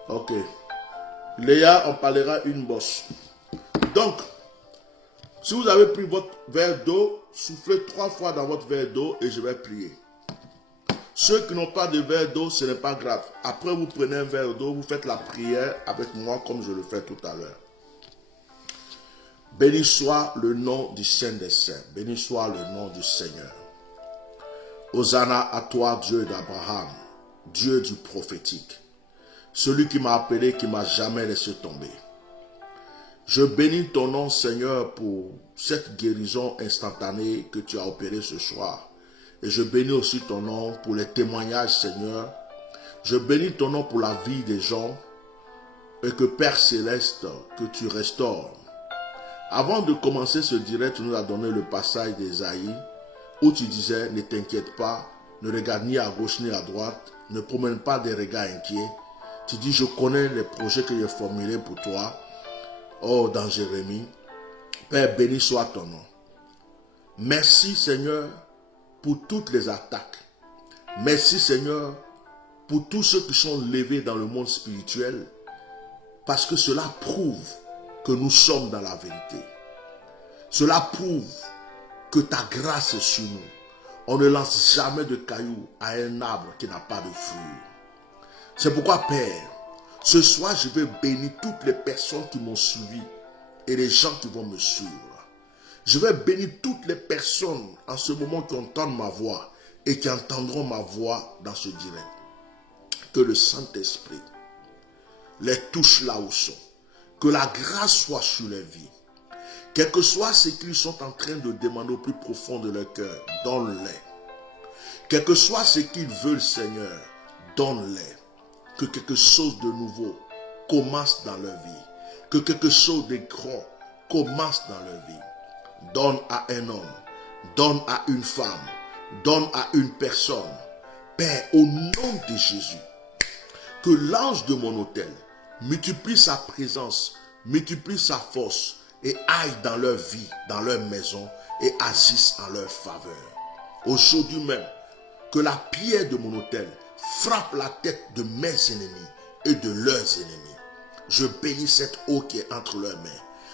Ok. Léa, on parlera une bosse. Donc, si vous avez pris votre verre d'eau, soufflez 3 fois dans votre verre d'eau et je vais prier. Ceux qui n'ont pas de verre d'eau, ce n'est pas grave. Après, vous prenez un verre d'eau, vous faites la prière avec moi comme je le fais tout à l'heure. Béni soit le nom du Saint des Saints. Béni soit le nom du Seigneur. Hosanna à toi, Dieu d'Abraham, Dieu du prophétique. Celui qui m'a appelé, qui ne m'a jamais laissé tomber. Je bénis ton nom, Seigneur, pour cette guérison instantanée que tu as opérée ce soir. Et je bénis aussi ton nom pour les témoignages, Seigneur. Je bénis ton nom pour la vie des gens. Et que Père Céleste, que tu restaures. Avant de commencer ce direct, tu nous as donné le passage d'Ésaïe, où tu disais, ne t'inquiète pas, ne regarde ni à gauche ni à droite, ne promène pas des regards inquiets. Tu dis, je connais les projets que j'ai formulés pour toi. Oh, dans Jérémie. Père, béni soit ton nom. Merci, Seigneur, pour toutes les attaques. Merci, Seigneur, pour tous ceux qui sont levés dans le monde spirituel. Parce que cela prouve que nous sommes dans la vérité. Cela prouve que ta grâce est sur nous. On ne lance jamais de cailloux à un arbre qui n'a pas de fruits. C'est pourquoi, Père, ce soir, je vais bénir toutes les personnes qui m'ont suivi et les gens qui vont me suivre. Je vais bénir toutes les personnes en ce moment qui entendent ma voix et qui entendront ma voix dans ce direct. Que le Saint-Esprit les touche là où ils sont. Que la grâce soit sur les vies. Quel que soit ce qu'ils sont en train de demander au plus profond de leur cœur, donne-les. Quel que soit ce qu'ils veulent, Seigneur, donne-les. Que quelque chose de nouveau commence dans leur vie. Que quelque chose de grand commence dans leur vie. Donne à un homme, donne à une femme, donne à une personne. Père, au nom de Jésus, que l'ange de mon autel multiplie sa présence, multiplie sa force et aille dans leur vie, dans leur maison et agisse en leur faveur. Aujourd'hui même, que la pierre de mon autel frappe la tête de mes ennemis et de leurs ennemis. Je bénis cette eau qui est entre leurs mains.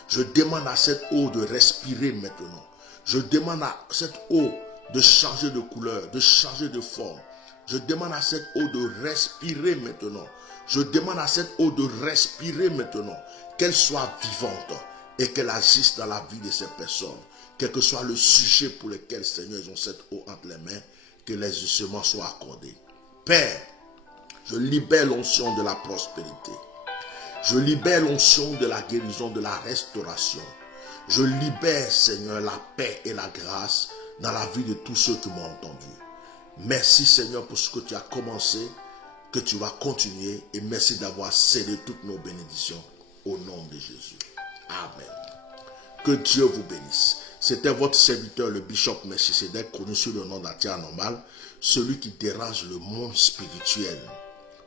Je demande à cette eau de respirer maintenant. Je demande à cette eau de changer de couleur, de changer de forme. Je demande à cette eau de respirer maintenant. Je demande à cette eau de respirer maintenant. Qu'elle soit vivante et qu'elle agisse dans la vie de ces personnes. Quel que soit le sujet pour lequel, Seigneur, ils ont cette eau entre les mains, que les exaucements soient accordés. Père, je libère l'onction de la prospérité. Je libère l'onction de la guérison, de la restauration. Je libère, Seigneur, la paix et la grâce dans la vie de tous ceux qui m'ont entendu. Merci, Seigneur, pour ce que tu as commencé, que tu vas continuer, et merci d'avoir scellé toutes nos bénédictions au nom de Jésus. Amen. Que Dieu vous bénisse. C'était votre serviteur, le bishop Melchisedec, connu sous le nom d'Atia Normal, celui qui dérange le monde spirituel,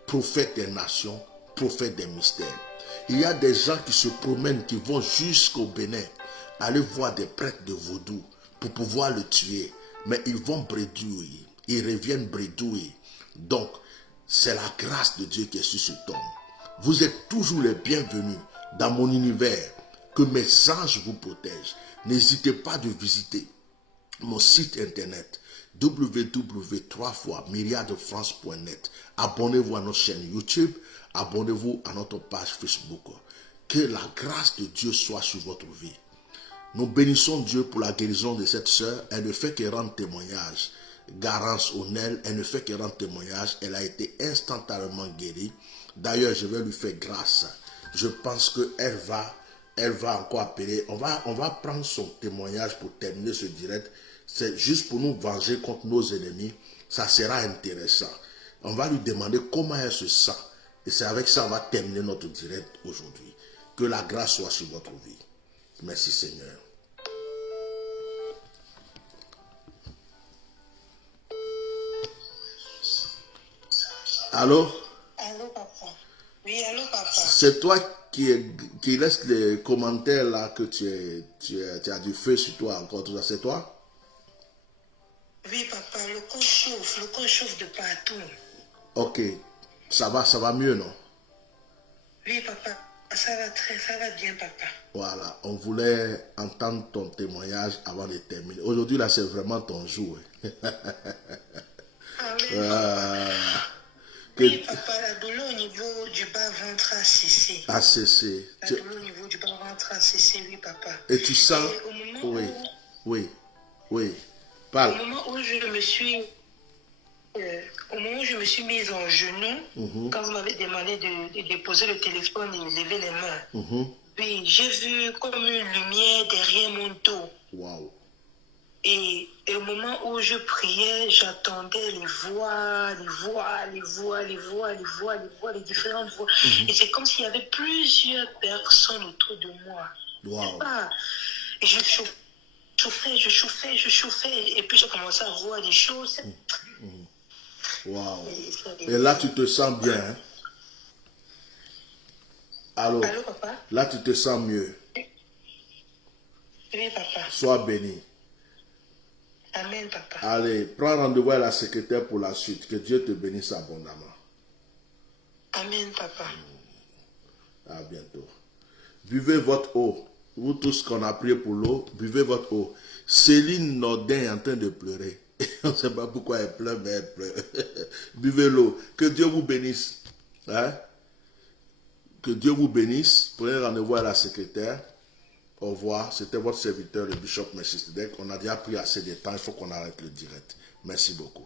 prophète des nations, prophète des mystères. Il y a des gens qui se promènent, qui vont jusqu'au Bénin, aller voir des prêtres de vaudou pour pouvoir le tuer, mais ils vont bredouiller, ils reviennent bredouiller. Donc, c'est la grâce de Dieu qui est sur ce tombe. Vous êtes toujours les bienvenus dans mon univers. Que mes anges vous protègent. N'hésitez pas de visiter mon site internet www.myriadefrance.net. Abonnez-vous à notre chaîne YouTube. Abonnez-vous à notre page Facebook. Que la grâce de Dieu soit sur votre vie. Nous bénissons Dieu pour la guérison de cette sœur. Elle ne fait que rendre témoignage. Garance Onel, elle ne fait que rendre témoignage. Elle a été instantanément guérie. D'ailleurs, je vais lui faire grâce. Je pense qu'elle va encore appeler. On va prendre son témoignage pour terminer ce direct. C'est juste pour nous venger contre nos ennemis. Ça sera intéressant. On va lui demander comment elle se sent. Et c'est avec ça qu'on va terminer notre direct aujourd'hui. Que la grâce soit sur votre vie. Merci Seigneur. Allô? Allô, papa. Oui, allô, papa. C'est toi qui laisse les commentaires là que tu as du feu sur toi encore, tout ça, c'est toi? Oui, papa, le corps chauffe de partout. Ok, ça va mieux, non? Oui, papa, ça va bien, papa. Voilà, on voulait entendre ton témoignage avant de terminer. Aujourd'hui, là, c'est vraiment ton jour. Amen. Oui, papa, la douleur au niveau du bas-ventre a cessé. A cessé. La douleur au niveau du bas-ventre a cessé, oui, papa. Et tu sens... Et au moment Oui. Parle. Au moment où je me suis... mise en genoux, quand vous m'avez demandé de déposer le téléphone et de lever les mains, oui, j'ai vu comme une lumière derrière mon dos. Wow. Et au moment où je priais, j'attendais les différentes voix. Et c'est comme s'il y avait plusieurs personnes autour de moi. Wow. Et je chauffais, et puis j'ai commencé à voir des choses. Wow. Et là, tu te sens bien, hein? Allô, papa? Là, tu te sens mieux. Oui, papa. Sois béni. Amen, papa. Allez, prends rendez-vous à la secrétaire pour la suite. Que Dieu te bénisse abondamment. Amen, papa. À bientôt. Buvez votre eau. Vous tous qu'on a prié pour l'eau, buvez votre eau. Céline Nordin est en train de pleurer. On ne sait pas pourquoi elle pleure, mais elle pleure. Buvez l'eau. Que Dieu vous bénisse. Hein? Que Dieu vous bénisse. Prenez rendez-vous à la secrétaire. Au revoir. C'était votre serviteur, le Bishop Melchisedec. On a déjà pris assez de temps. Il faut qu'on arrête le direct. Merci beaucoup.